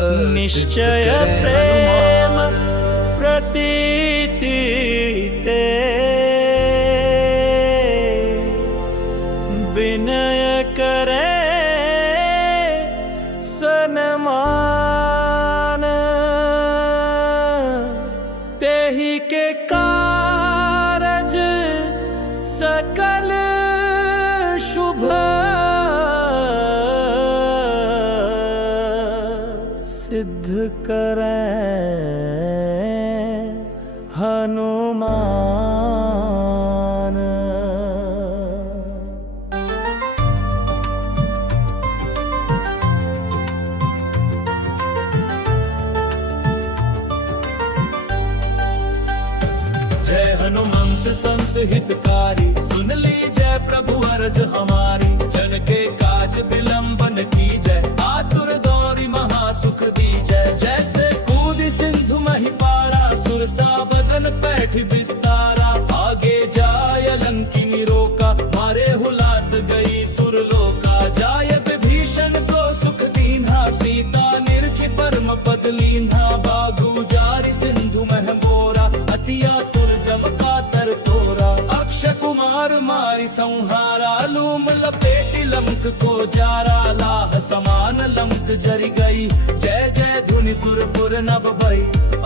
निश्चय प्रेम प्रतीति ते विनय करे सनमान तेहि के कारज सकल शुभ सिद्ध करे हनुमान। जय हनुमंत संत हितकारी, सुन लीजय प्रभु अरज हमारी। जन के काज विलंबन कीजय, आतुर दौरी महासुख दीजय। जैसे कूद सिंधु मही पारा, सुरसा बदन पैठ विस्तारा। आगे जाय लंकिनी रोका, मारे हुलात गई सुरलोका। जाय विभीषण को सुख दीन्हा, सीता निरखि परम पद लीन्हा। बागु जारी सिंधु मह मोरा, अति आतुर जम कातर तोरा। अक्षय कुमार मारी संहारा, लूम लपेटी लंक को जारा। लाह समान लंक जरि गई, जय जय धुनि सुरपुर नभ भई।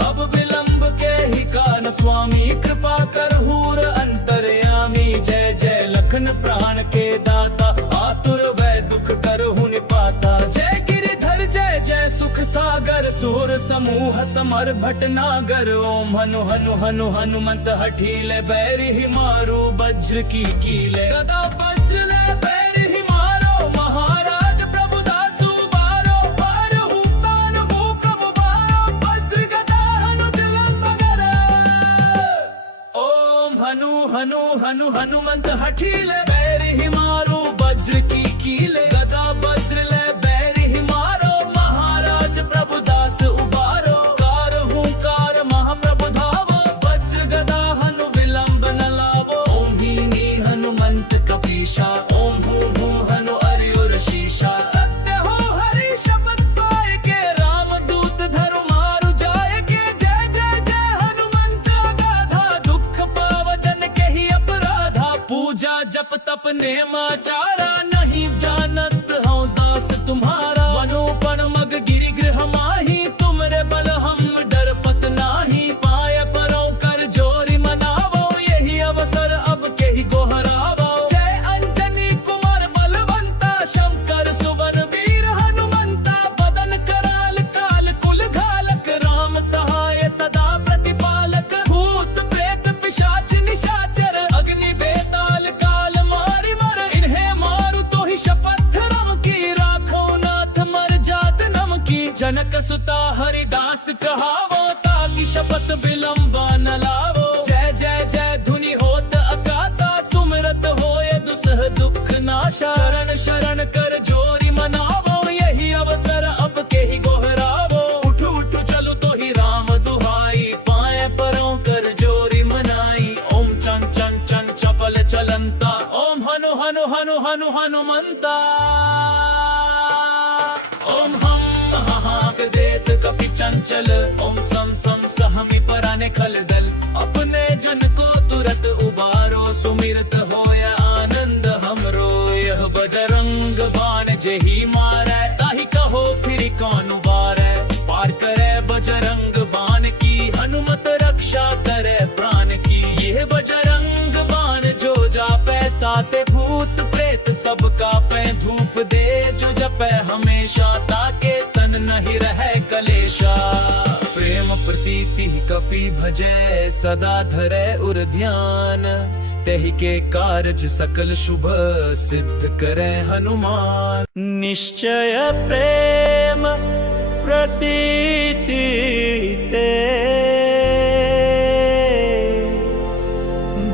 अब विलंब के ही कान स्वामी, कृपा करहूर अंतर्यामी। जय जय लखन प्राण के दाता, आतुर वै दुख करहु निपाता। जय गिरिधर जय जय सुख सागर, सूर समूह समर भटनागर। ओम हनु हनु हनु हनुमंत हठीले, बैरि ही मारो वज्र की कीले। गदा वज्र ले बैरि ही मारो, महाराज प्रभु दासु बारो। बारहु कान मूक मुबारो, वज्र गदा हनु तिलंब करे। ओम हनु हनु हनु हनुमंत हठीले, बैरि ही मारो वज्र की कीले। गदा वज्र ले बैरि ही मारो, महाराज प्रभु दास उबारो। कार हुंकार महाप्रभु धावो, वज्र गदा हनु विलंब न लावो। ओम हीनी हनुमंत कपीशा, ओम हूं हूं हनु अर्युर शीशा। सत्य हो हरि शपथ पाए के, राम दूत धरु मारु जाय के। जय जय जय हनुमंत गाधा, दुख पावजन के ही अपराधा। पूजा जप तप नेमाचारा, नहीं जानत हूँ दास तुम्हारा। मनोपण मग गिरि गृह माही, तुमरे बल हम डरपत नाही। पाय परों कर जोरी मनावो, यही अवसर अब के ही गोहरावो। जय अंजनी कुमार बलवंता, शंकर सुवन वीर हनुमंता। बदन कराल काल कुल घालक, राम सहाय सदा प्रतिपालक। भूत प्रेत पिशाच निशाचर, अग्नि बेताल काल मारि मर। इन्हें मारु तो ही शपथ रम की, राखो नाथ मर जात नम की। जनक सुता हरिदास कहावो, ताकि शपथ विलंबा न लावो। जय जय जय धुनि होत आकाशा, सुमरत होय दुसह दुख नाशा। शरण शरण कर जोरी मनावो, यही अवसर अब के ही गोहरावो। उठ उठ चलो तो ही राम दुहाई, पाए परों कर जोरी मनाई। ओम चन चन चन चपल चलंता, ओम हनु हनु हनु हनु हनुमंता। ओम हम हाहाक देत कपि चंचल, ओम सम सम सहमि पराने खल दल। अपने जन को तुरत उबारो, सुमिरत होया आनंद हमरो। यह बजरंग बाण जेहि मारै, ताहि कहो फिरि कौन उबारै। पार करे बजरंग बाण की, हनुमत रक्षा करे प्राण की। यह बजरंग बाण जो जापै, ताते भूत प्रेत सब कापै। धूप दे जो जपै हमेशा, ताके तन नहीं रहे कलेशा। प्रेम प्रीति कपि भजै, सदा धरै उर ध्यान। तेहि के कारज सकल शुभ, सिद्ध करे हनुमान। निश्चय प्रेम प्रतीति ते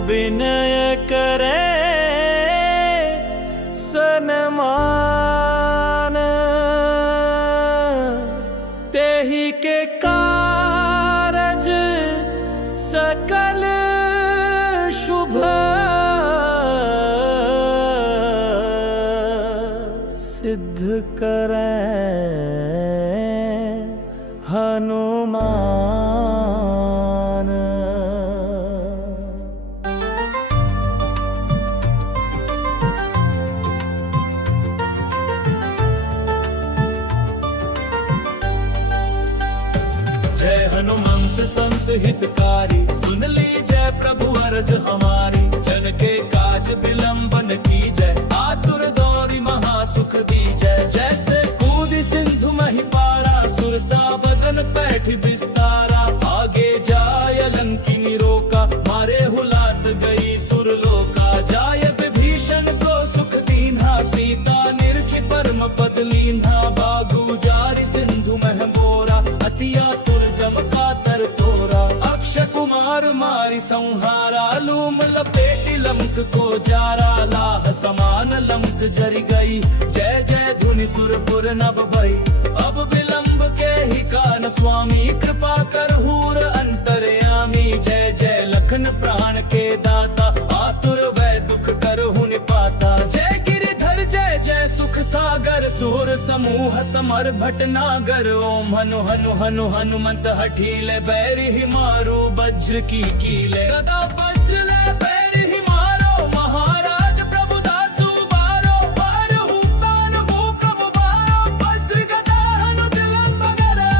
विनय करे सनमान तेहि के कारज सकल शुभ सिद्ध करें हनुमान। जय हनुमंत संत हितकारी, सुन लीजय प्रभु अरज हमारी। जन के काज विलंबन की जय, आतुर दौरी महासुख दी जय। जैसे कूदी सिंधु मही पारा, सुरसा बदन पैठ विस्तारा। आगे जाय लंकिनी रोका, मारे हुलात गई सुरलोका। जाय विभीषण को सुख दीन्हा, सीता निरखि परम पद लीन्हा। बागु जारी सिंधु मह बोरा, अतिया जमका तर तोरा। अक्षय कुमार मारी संहारा, लूम लपेटी लंक को जारा। लाह समान लंक जरी गई, जय जय धुनि सुरपुर नभ भई। अब विलंब के ही कान स्वामी, कृपा कर हूर अंतर्यामी। जय जय लखन प्राण के दाता, आतुर वै दुख करहु निपाता। जय गिरिधर जय जय सुख सागर, सूर समूह समर भटनागर। ओम हनु हनु हनु हनुमंत हठीले, बैरि ही मारो वज्र की कीले। गदा वज्र ले बैरि ही मारो, महाराज प्रभु दासु बारो। बारहु कान वो प्रभु बारो, वज्र गदा हनु दिलंब गरे।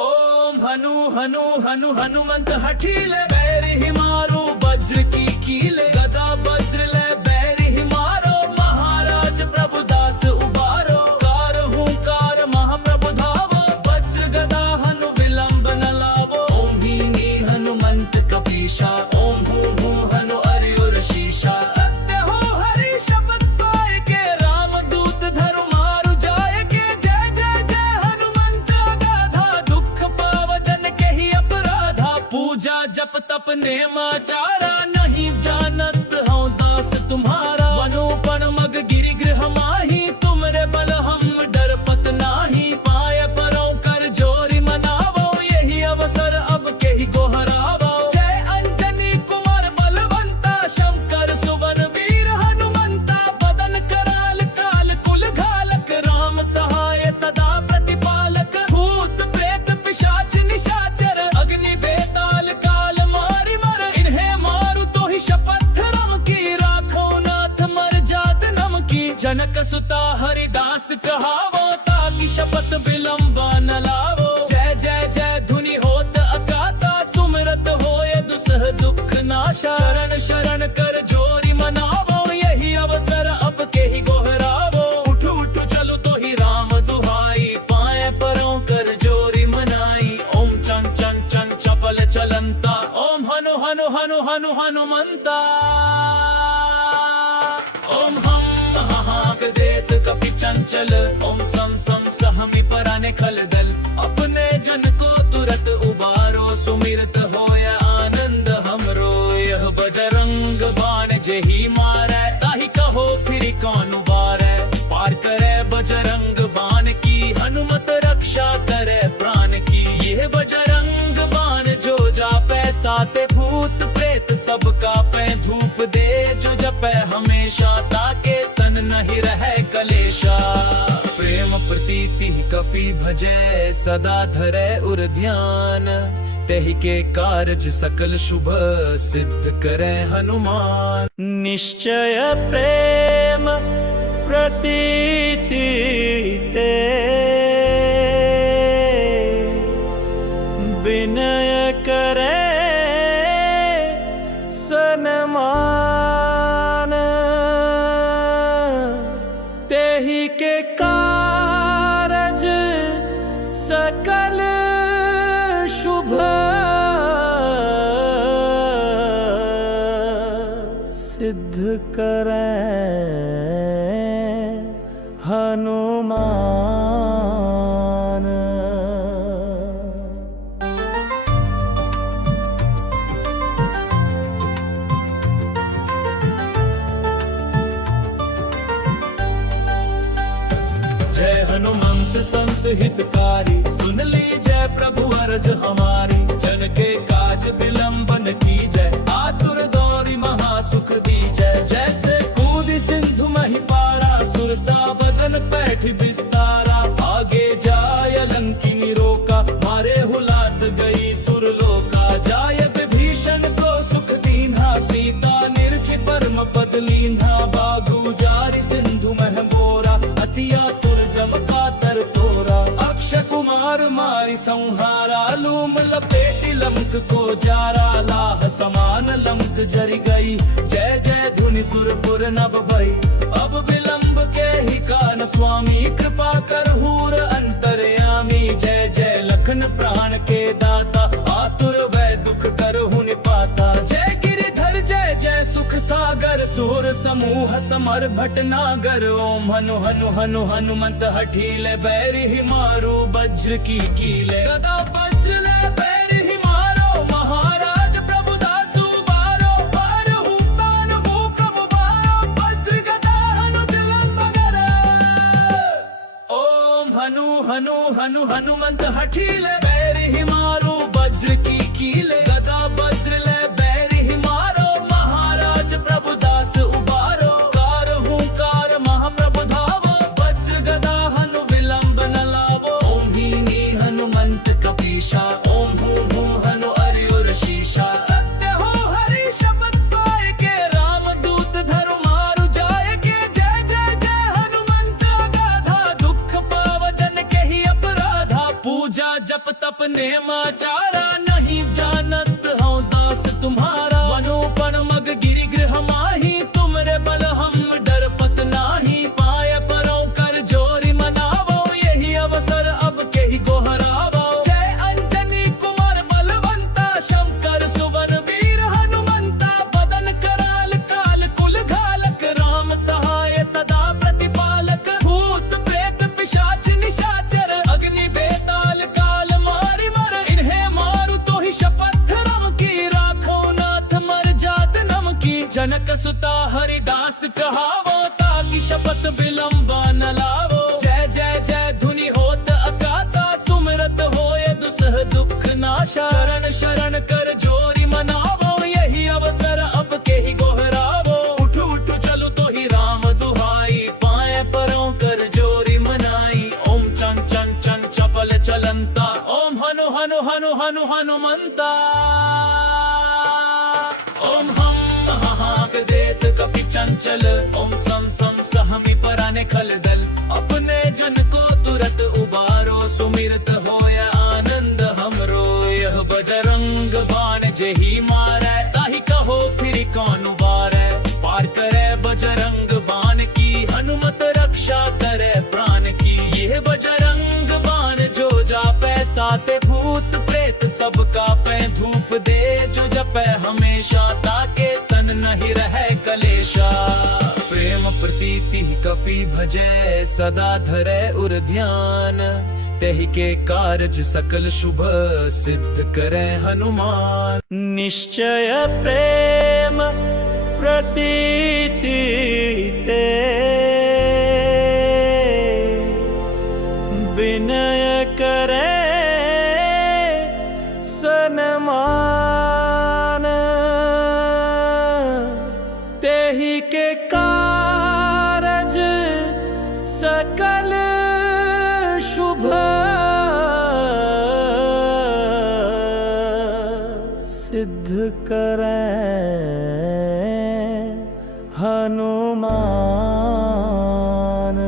ओम हनु हनु हनु हनुमंत हठीले, बैरि ही मारो वज्र की कीले। गदा वज्र ले बैरि ही मारो, महाराज प्रभु दास उबारो। कार हुंकार महाप्रभु धावो, वज्र गदा हनु विलंब न लावो। ओम हीनी हनुमंत कपीशा, ओम हूं हूं हनु अर्युर शीशा। सत्य हो हरि शपथ पाए के, राम दूत धरु मारु जाए के। जय जय जय हनुमंत गाधा, दुख पाव जन के ही अपराधा। पूजा जप तप नेमाचारा, नहीं जानत हूँ दास तुम्हारा। वनोपन मग गिरि गृह माही, तुमरे बल हम डरपत नाही। पाय परों कर जोरी मनावो, यही अवसर अब के ही गोहरावो। जय अंजनी कुमार बलवंता, शंकर सुवन वीर हनुमंता। बदन कराल काल कुल घालक, राम सहाय सदा प्रतिपालक। भूत प्रेत पिशाच निशाचर, अग्नि बेताल काल मारि मर। इन्हें मारु तो ही शपथ रम की, राखो नाथ मर जात नम की। जनक सुता हरिदास कहावो, ताकि शपथ विलंबा न लावो। जय जय जय धुनि होत आकाशा, सुमिरत होय दुसह दुख नाशा। शरण शरण कर जोरी मनावो, यही अवसर अब के ही गोहरावो। उठ उठ चलो तो ही राम दुहाई, पाए परों कर जोरी मनाई। ओम चन चन चन चपल चलंता, ओम हनु हनु हनु हनु हनुमंता। ओम हम हाक देत कपि चंचल, ओम सम सम सहमि पराने खल दल। अपने जन को तुरत उबारो, सुमिरत होय आनंद हमरो। यह बजरंग बाण जेहि मारै, ताहि कहो फिर कौन उबारै। पार करे बजरंग बाण की, हनुमत रक्षा करे प्राण की। यह बजरंग बाण जो जापै, ताते भूत प्रेत सब कापै। धूप दे जो जपै हमेशा, ताके तन नहीं रहे कलेशा। प्रेम प्रीति कपि भजै, सदा धरै उर ध्यान। तेहि के कारज सकल शुभ, सिद्ध करे हनुमान। निश्चय प्रेम प्रतीति ते, विनय करे सनमान। तेहि के कारज सकल शुभ, सिद्ध करे हनुमान। जय हनुमंत संत हितकारी, सुन लीजय प्रभु अरज हमारी। जन के काज विलंबन की जय, आतुर दौरी महासुख दी जय। जैसे कूदी सिंधु मही पारा, सुरसा बदन पैठ विस्तारा। आगे जाय लंकिनी कुमार मारी संहारा लूम लपेटी लंक को जारा लाह समान लंक जरी गई जय जय धुनि सुरपुर नभ भई अब विलंब के ही कान स्वामी कृपा कर हूर अंतर्यामी जय जय लखन प्राण के दाता आतुर वै दुख करहु निपाता जय गिरिधर जय जय सुख सागर सुर समूह समर भटनागर ओम हनु हनु हनु हनुमंत हठीले बैरि ही मारो वज्र की कीले गदा वज्र ले बैरि ही मारो महाराज प्रभु दासु बारो बारहु तान भूकंप बारो वज्र गदा हनु दिलंब गरे ओम हनु हनु हनु हनुमंत हठीले बैरि ही मारो वज्र की कीले गदा वज्र ले बैरि ही मारो महाराज प्रभु दास उबारो कार हुंकार महाप्रभु धावो वज्र गदा हनु विलंब न लावो ओम हीनी हनुमंत कपीशा ओम हूं हनु अर्युर शीशा सत्य हो हरि शपथ पाए के राम दूत धरु मारु जाए के जय जय जय हनुमंत गाधा दुख पाव जन के ही अपराधा पूजा जप तप नेमाचारा नहीं जानत हूँ दास तुम्हारा मनोपन मग गिरि गृह माही तुमरे बल हम डर पत नाही पाए परों कर जोरी मनावो यही अवसर अब के ही गोहरावो जय अंजनी कुमार बलवंता शंकर सुवन वीर हनुमंता बदन कराल काल कुल घालक राम सहाय सदा प्रतिपालक भूत प्रेत पिशाच निशाचर अग्नि बेताल काल मारि मर इन्हें मारु तो ही शपथ रम की राखो नाथ मर जात नम की जनक सुता हरिदास कहावो ताकि शपथ विलंबा न लावो जय जय जय धुनि होत आकाशा सुमिरत होए दुसह दुख नाशा शरण शरण कर जोरी मनावो यही अवसर अब के ही गोहरावो उठ उठ चलो तो ही राम दुहाई पाए परों कर जोरी मनाई ओम चन चन चन चपल चलंता ओम हनु हनु हनु हनु हनुमंता ओम हम हाहाक देत कपि चंचल ओम सम सम सहमी पराने खल दल अपने जन को तुरत उबारो सुमिरत होया आनंद हमरो यह बजरंग बाण जेही मारै ताहि कहो फिर कौन उबारै पार करे बजरंग बाण की हनुमत रक्षा करे प्राण की यह बजरंग बाण जो जापै ताते भूत प्रेत सब कापै धूप दे जो जपै हमेशा ताके तन नहीं रहे कलेशा प्रेम प्रीति कपि भजै सदा धरे उर ध्यान तेहि के कारज सकल शुभ सिद्ध करे हनुमान निश्चय प्रेम प्रतीति ते विनय करे सनमान तेहि के कारज सकल शुभ सिद्ध करे हनुमान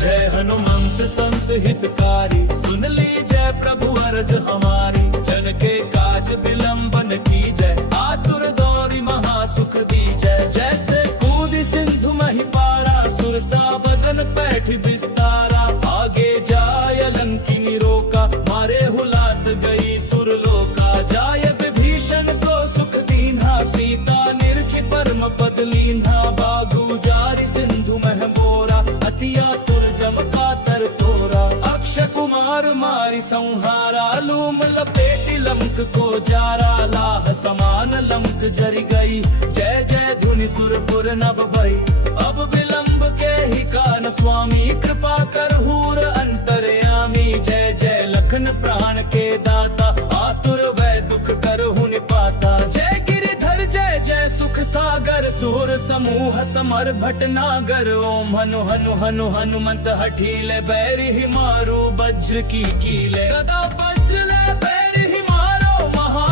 जय हनुमंत संत हितकारी सुन लीजय प्रभु अरज हमारी जन के काज विलंबन की जय आतुर दौरी महासुख दी जय जैसे कूदी सिंधु मही पारा सुरसा बदन पैठ विस्तारा आगे जाय लंकिनी रोका मारे हुलात गई सुरलोका जाय विभीषण को सुख दीन्हा सीता निरखि परम पद लीन्हा बागु जारी सिंधु मह बोरा अतिया जमका तर तोरा अक्षय कुमार मारी संहारा लूम लपेटी लंक को जारा लाह समान लंक जरी गई जय जय धुनि सुरपुर नभ भई अब विलंब के ही कान स्वामी कृपा कर हूर अंतर्यामी जय जय लखन प्राण के दाता आतुर वै दुख करहु निपाता जय गिरिधर जय जय सुख सागर सुर समूह समर भटनागर ओम हनु हनु हनु हनुमंत हठीले बैरि ही मारो वज्र की कीले गदा वज्र ले बैरि ही मारो महा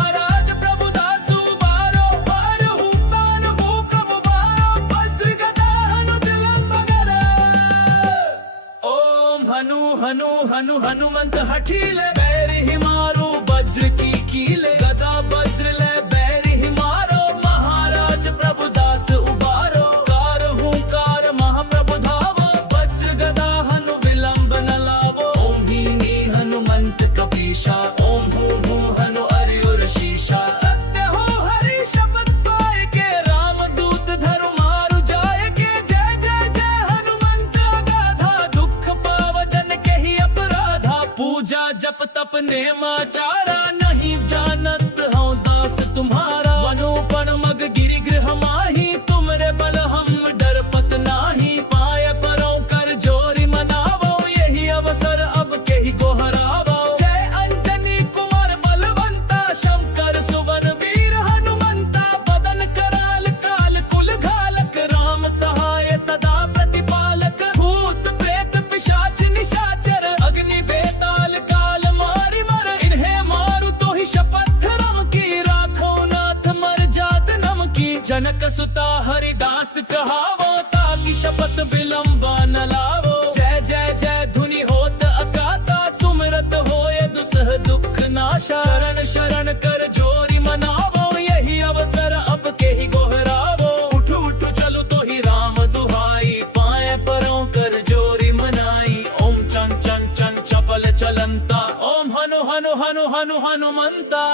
हनुमंत हठीले बैर ही मारो वज्र की कीले गदा वज्र ले बैर ही मारो महाराज प्रभुदास उबारो कार हुंकार महाप्रभु धावो वज्र गदा हनु विलंब न लावो ओम हीनी हनुमंत कपीशा ओम हूं हूं हनु अर्युर शीशा सत्य हो हरि शपथ पाए के राम दूत धरु मारु जाए के जय जय जय हनुमंत गाधा दुख पाव जन के ही अपराधा पूजा जप तप नेमाचारा नहीं जानत हूँ दास तुम्हारा वनोपन मग गिरि गृह माही तुमरे बल हम डरपत नाही पाए परों कर जोरी मनावो यही अवसर अब के ही गोहरावो जय अंजनी कुमार बलवंता शंकर सुवन वीर हनुमंता बदन कराल काल कुल घालक राम सहाय सदा प्रतिपालक भूत प्रेत पिशाच निशाचर अग्नि बेताल काल मारि मर इन्हें मारु तो ही शपथ रम की राखो नाथ मर जात नम की जनक सुता हरिदास कहावो ताकि शपथ विलंबा न लावो जय जय जय धुनि होत आकाशा सुमिरत होय दुसह दुख नाशा शरण शरण कर जोरी मनावो यही अवसर अब के ही गोहरावो उठ उठ चलो तो ही राम दुहाई पाए परों कर जोरी मनाई ओम चन चन चन चपल चलंता ओम हनु हनु हनु हनु हनुमंता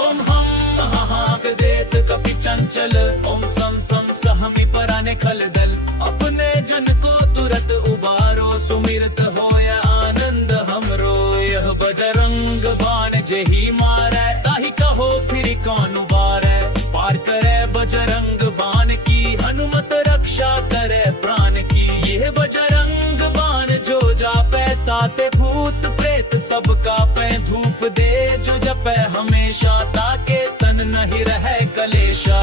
ओम हम हाक देत कपि चंचल ओम सम सम सहमि पराने खल दल अपने जन को तुरत उबारो सुमिरत होया आनंद हमरो यह बजरंग बाण जेही मारै ताहि कहो फिर कौन उबारै पार करे बजरंग बाण की हनुमत रक्षा करे प्राण की यह बजरंग बाण जो जापै ताते भूत प्रेत सबका पै धूप दे जो जपै हमेशा ताके तन नहीं रहे कलेशा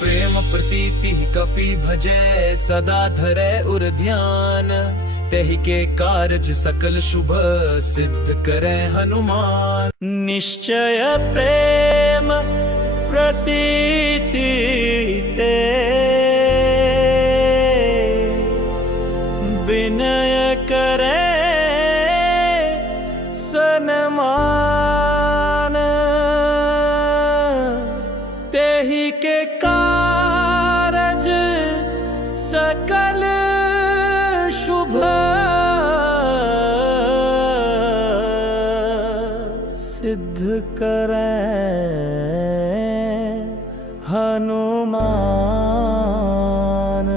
प्रेम प्रीति कपि भजै सदा धरे उर ध्यान तेहि के कारज सकल शुभ सिद्ध करे हनुमान निश्चय प्रेम प्रतीति ते विनय करे सनमान तेहि के कारज सकल शुभ सिद्ध करे हनुमान।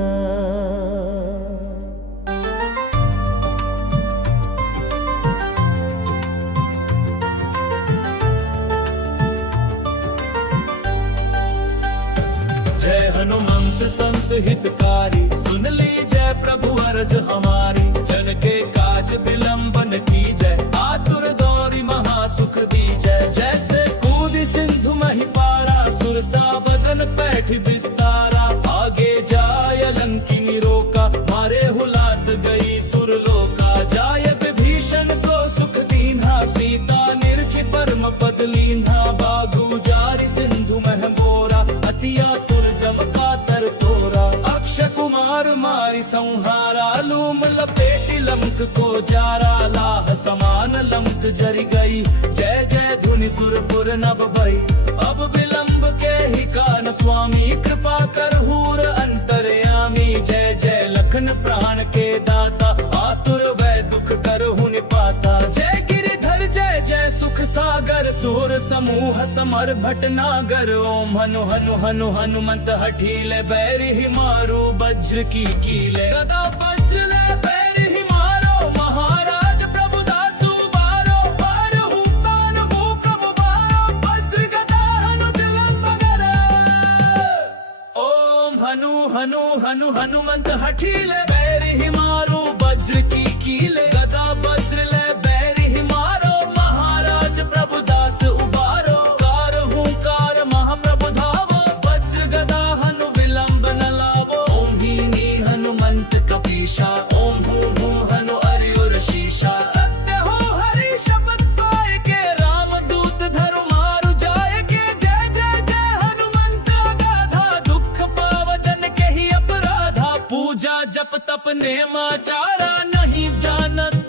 जय हनुमंत संत हितकारी सुन लीजय प्रभु अरज हमारी जन के काज विलंबन की जय आतुर दौरी महासुख दीजय जैसे कूदी सिंधु मही पारा सुरसा बदन पैठ विस्तारा आगे जाय लंकिनी रोका मारे हुलात गई सुरलोका जाय विभीषण को सुख दीन्हा सीता निरखि परम पद लीन्हा बागु जारी सिंधु मह मोरा अतिया जमकातर तोरा अक्षय कुमार मारी संहारा लूम लपेटी लंक को जारा लाह समान लंक जरी गई जय जय धुनि सुरपुर नभ भई अब विलंब के ही कान स्वामी कृपा कर हूर अंतर्यामी जय जय लखन प्राण के दाता आतुर वै दुख करहु निपाता जय गिरिधर जय जय सुख सागर सूर समूह समर भटनागर ओम हनु हनु हनु हनुमंत हठीले बैर ही मारो वज्र की कीले गदा वज्र ले बैर ही मारो महाराज प्रभुदास उबारो पार हुतान भू प्रभु बारो वज्र गदा हनु तिलंब करे ओम हनु हनु हनु हनुमंत हठीले बैर ही मारो वज्र की कीले गदा वज्र ले बैर ही मारो महाराज प्रभुदास उबारो कार हुंकार महाप्रभु धावो वज्र गदा हनु विलंब न लावो ओम हीनी हनुमंत कपीशा ओम हूं हूं हनु अर्युर शीशा सत्य हो हरि शपथ पाए के राम दूत धरु मारु जाए के जय जय जय हनुमंत गाधा दुख पाव जन के ही अपराधा पूजा जप तप नेमाचारा नहीं जानत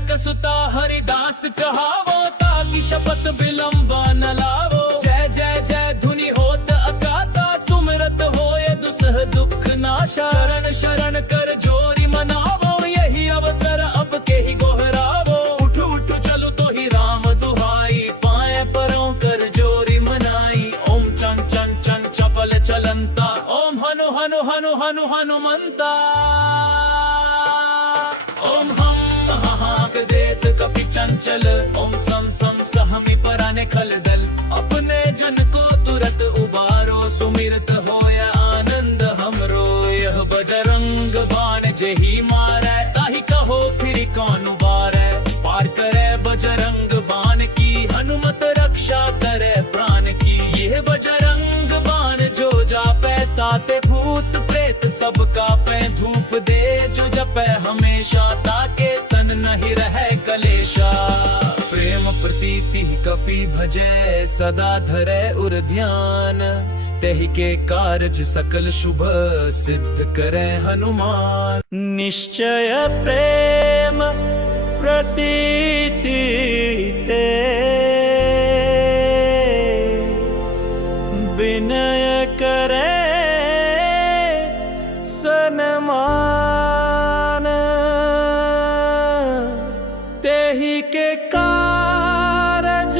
जनक सुता हरिदास कहावो, ताकि शपथ विलंबा न लावो। जय जय जय धुनि होत आकाशा, सुमिरत होय दुसह दुख नाशा। शरण शरण कर जोरी मनावो, यही अवसर अब के ही गोहरावो। उठ उठ चलो तो ही राम दुहाई, पाए परों कर जोरी मनाई। ओम चन चन चन चपल चलंता, ओम हनु हनु हनु हनु हनुमंता। ओम हम हाहाक देत कपि चंचल, ओम सम सम सहमि पराने खल दल। अपने जन को तुरत उबारो, सुमिरत होया आनंद हमरो। यह बजरंग बाण जेही मारै, ताहि कहो फिर कौन उबारै। पार करे बजरंग बाण की, हनुमत रक्षा करे प्राण की। यह बजरंग बाण जो जापै, ताते भूत प्रेत सब कापै। धूप दे जो जपै हमेशा, ताके तन नहीं रहे कलेशा। प्रेम प्रीति कपि भजै, सदा धरै उर ध्यान। तेहि के कारज सकल शुभ, सिद्ध करे हनुमान। निश्चय प्रेम प्रतीति ते, विनय करे सन्मान। तेहि के कारज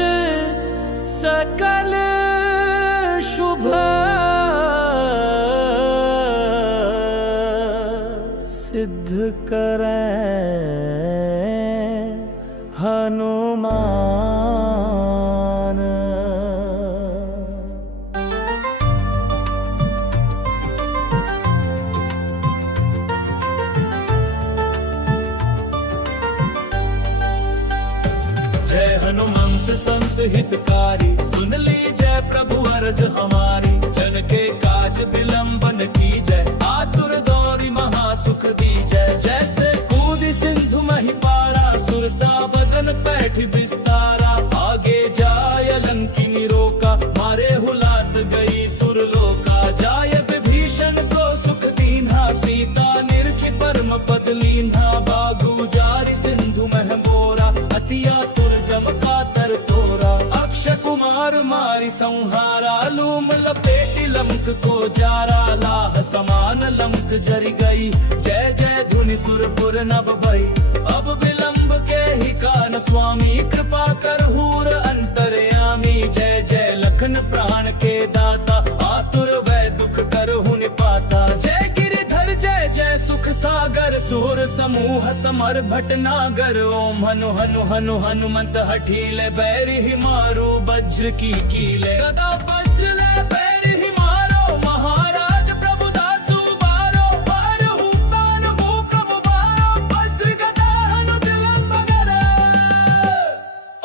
सकल शुभ, सिद्ध करे हनुमान। जय हनुमंत संत हितकारी, सुन लीजय प्रभु अर्ज हमारी। जन के काज विलंबन की जय, आतुर दौरी महासुख दीजय। जैसे कूदी सिंधु मही पारा, सुरसा बदन पैठ विस्तारा। आगे जाय लंकिनी रोका, मारे हुलात गई सुरलोका। जाय विभीषण को सुख दीन्हा, सीता निरखि परम पद लीन्हा। बागु जारी सिंधु मह बोरा, अतिया तुर जमका तर तोरा। अक्षय कुमार मारी संहारा, लूम लपेटी लंक को जारा। लाह समान लंक जरी गई, जय जय धुनि सुरपुर नभ भई। अब विलंब के ही कान स्वामी, कृपा कर हूर अंतर्यामी। जय जय लखन प्राण के दाता, आतुर वै दुख करहु निपाता। जय गिरिधर जय जय सुख सागर, सूर समूह समर भटनागर। ओम हनु हनु हनु हनुमंत हठीले, बैरि ही मारो वज्र की कीले। गदा वज्र ले बैरि ही मारो, महाराज प्रभु दासु बारो। बारहु कान मुँह प्रभु बारो, वज्र गदा हनु दिलंब गरे।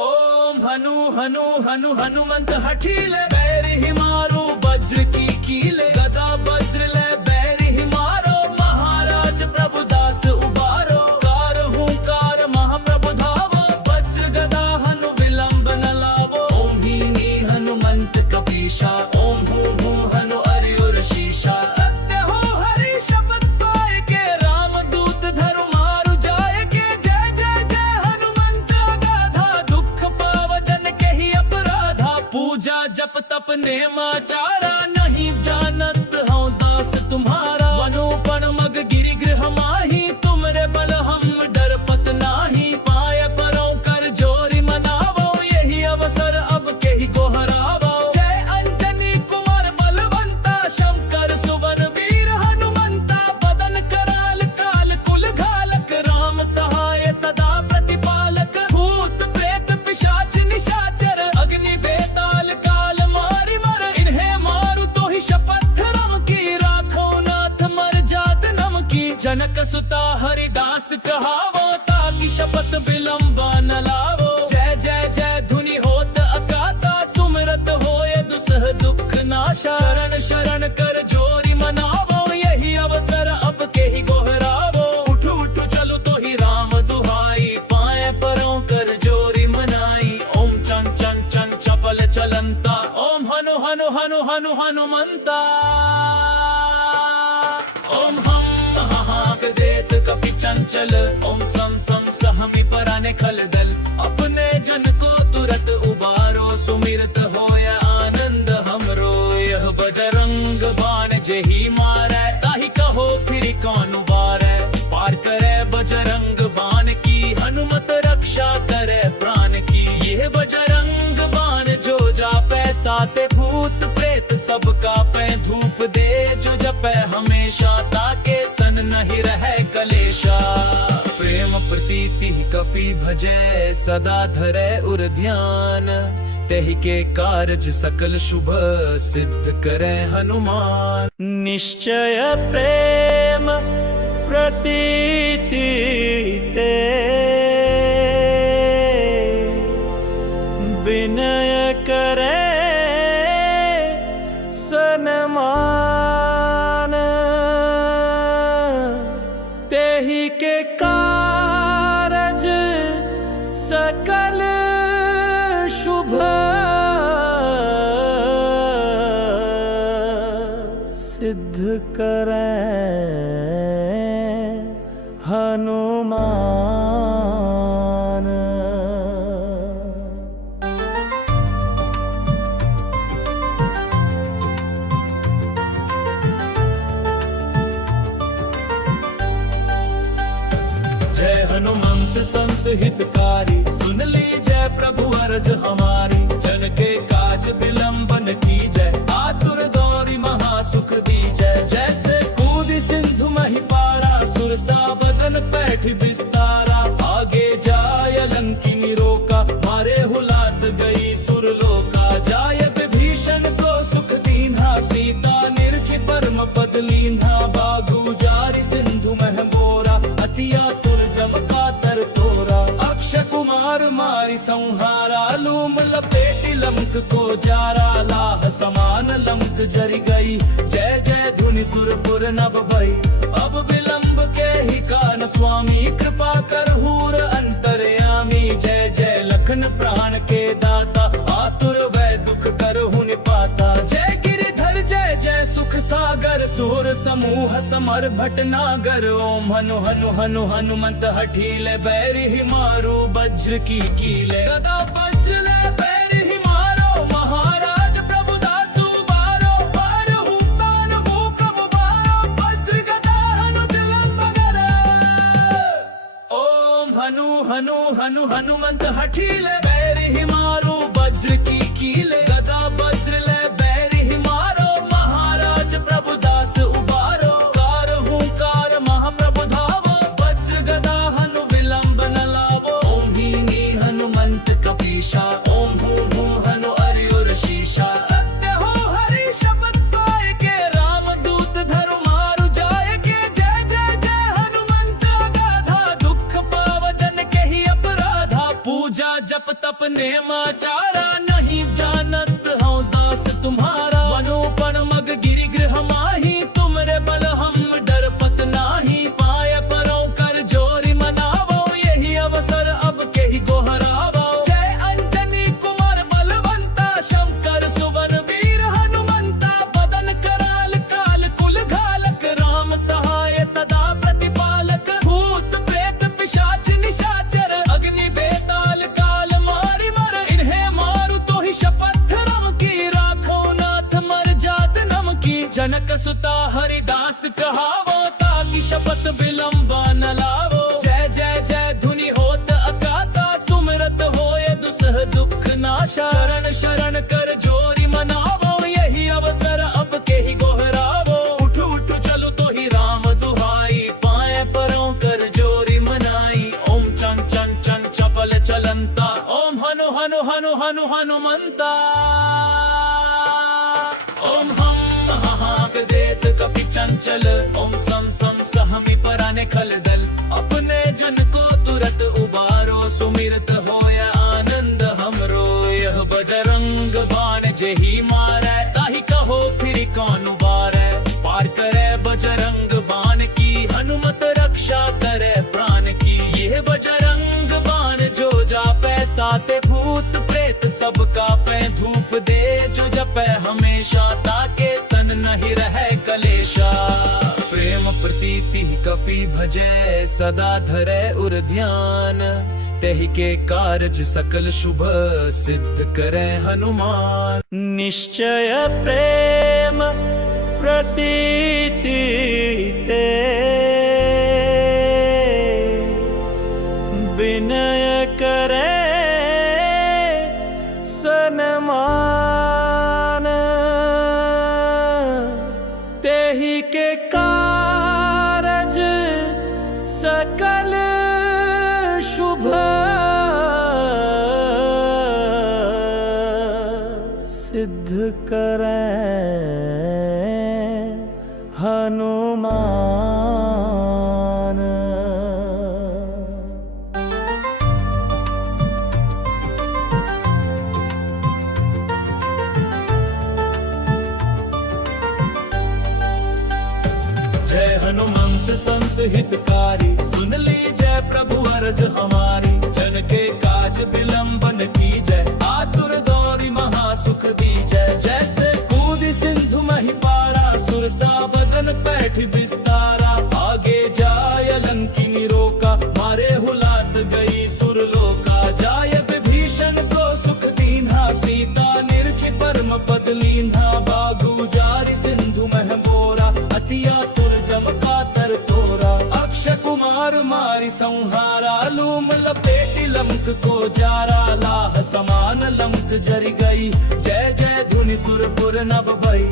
ओम हनु हनु हनु हनुमंत हठीले, बैरि ही मारो वज्र की कीले। गदा वज्र ले बैरि ही मारो, महाराज प्रभु दास उबारो। कार हुंकार महाप्रभु धावो, वज्र गदा हनु विलंब न लावो। ओम हीनी हनुमंत कपीशा, ओम हूँ हनु अरियुर शीशा। सत्य हो हरि शपथ पाए के, राम दूत धरु मारु जाए के। जय जय जय हनुमंत गाधा, दुख पाव जन के ही अपराधा। पूजा जप तप नेमाचारा, नहीं जानत हूँ दास तुम्हारा। वनोपन मग गिरि गृह माही, तुमरे बल हम डरपत नाही। पाए परों कर जोरी मनावो, यही अवसर अब के ही गोहरावो। जय अंजनी कुमार बलवंता, शंकर सुवन वीर हनुमंता। बदन कराल काल कुल घालक, राम सहाय सदा प्रतिपालक। भूत प्रेत पिशाच निशाचर, अग्नि बेताल काल मारि मर। इन्हें मारु तो ही शपथ रम की, राखो नाथ मर जात नम की। जनक सुता हरिदास कहावो, ताकि शपथ विलंबा न लावो। जय जय जय धुनि होत आकाशा, सुमिरत होय दुसह दुख नाशा। शरण शरण कर जोरी मनावो, यही अवसर अब के ही गोहरावो। उठ उठ चलो तो ही राम दुहाई, पाए परों कर जोरी मनाई। ओम चन चन चन चपल चलंता, ओम हनु हनु हनु हनु हनुमंता। ओम हम हाहाक देत कपि चंचल ओम सम सम सहमी पराने खलदल अपने जन को तुरत उबारो सुमिरत होया आनंद हमरो यह बजरंग बाण जेही मारे ताही कहो फिर कौन उबारे पार करे बजरंग बाण की हनुमत रक्षा करे प्राण की यह बजरंग बाण जो जापे ताते भूत प्रेत सबका पे धूप दे जो जपे हमेशा ताके तन नहीं रहे कलेशा प्रेम प्रीति कपि भजे सदा धरे उर ध्यान तेहि के कारज सकल शुभ सिद्ध करे हनुमान निश्चय प्रेम प्रतीति ते विनय करे सन्मान तेहि के कारज सकल शुभ सिद्ध करे हनुमान। जय हनुमंत संत हितकारी सुन लीजय प्रभु अरज हमारी जन के काज विलंबन की जय आतुर दौरी महासुख दी जय जैसे कूदी सिंधु मही पारा सुरसा बदन पैठ बिस्तारा आगे जाय लंकिनी रोका मारे हुलात गई सुरलोका जाय विभीषण को सुख दीन्हा सीता निर्खि परम पद लीन्हा बागु जारी सिंधु मह बोरा अतिया जमका तर तोरा अक्षय कुमार मारी संहारा लूम लपेटी लंक को जारा लाह समान लंक जरी गई जय जय धुनि सुरपुर नभ भई अब विलंब के ही कान स्वामी कृपा कर हूर अंतर्यामी जय जय लखन प्राण के दाता आतुर वै दुख कर हुनि पाता जय गिरिधर जय जय सुख सागर सुर समूह समर भटनागर ओम हनु हनु हनु हनुमंत हठीले बैरि ही मारो वज्र की कीले गदा वज्र ले बैरि ही मारो महाराज प्रभु दासु बारो बारहु तान वो प्रभु बारो वज्र गदा हनु दिलम बगरे ओम हनु हनु हनु हनुमंत हठीले बैरि ही मारो वज्र की कीले गदा वज्र ले बैरि ही मारो महाराज प्रभु दास उबारो कार हुंकार महाप्रभु धावो वज्र गदा हनु विलंब न लावो ओम हीनी हनुमंत कपीशा ओम हूं हूं हनु अर्युर शीशा सत्य हो हरि शपथ पाए के राम दूत धरु मारु जाय के जय जय जय हनुमंत गाधा दुख पाव जन के ही अपराधा पूजा जप तप नेमाचारा नहीं जानत हूँ दास तुम्हारा वनोपन मग गिरि गृह माही तुमरे बल हम डर पत नाही पाए परों कर जोरी मनावो यही अवसर अब के ही गोहरावो जय अंजनी कुमार बलवंता शंकर सुवन वीर हनुमंता बदन कराल काल कुल घालक राम सहाय सदा प्रतिपालक भूत प्रेत पिशाच निशाचर अग्नि बेताल काल मारि मर इन्हें मारु तो ही शपथ रम की राखो नाथ मर जात नम की जनक सुता हरिदास कहावो ताकि शपथ विलंबा न लावो जय जय जय धुनि होत आकाशा सुमिरत होए दुसह दुख नाशा शरण शरण कर जोरी मनावो यही अवसर अब के ही गोहरावो उठ उठ चलो तो ही राम दुहाई पाए परों कर जोरी मनाई ओम चन चन चन चपल चलंता ओम हनु हनु हनु हनु हनुमंता ओम हम हाक देत कपि चंचल ओम सम सम सहमी पराने खलदल अपने जन को तुरत उबारो सुमिरत होया आनंद हमरो यह बजरंग बाण जेही मारे ताही कहो फिर कौन उबारे पार करे बजरंग बाण की हनुमत रक्षा करे प्राण की यह बजरंग बाण जो जापे ताते भूत प्रेत सबका पे धूप दे जो जपे हमेशा ताके तन नहीं रहे कलेशा प्रेम प्रति प्रतीति कपि भजै सदा धरै उर ध्यान तेहि के कारज सकल शुभ सिद्ध करै हनुमान। निश्चय प्रेम प्रतीति ते विनय करे सनमान तेहि के कारज सकल शुभ सिद्ध करै हनुमान। जय हनुमंत संत हितकारी सुन लीजय प्रभु अरज हमारी। जन के काज विलंबन कीजय आतुर दौरी महासुख दीजय। जैसे कूदी सिंधु मही पारा सुरसा बदन पैठ विस्तारा। आगे जाय लंकिनी रोका मारे हुलात गई सुरलोका। जाय विभीषण को सुख दीन्हा सीता निरखि परम पद लीन्हा। बागु जारी सिंधु मह बोरा अति आतुर जमका तर तोरा। अक्षय कुमार मारी संहारा लूम लपेटी लंक को जारा। लाह समान लंक जरी गई जय जय धुनि सुरपुर नभ भई।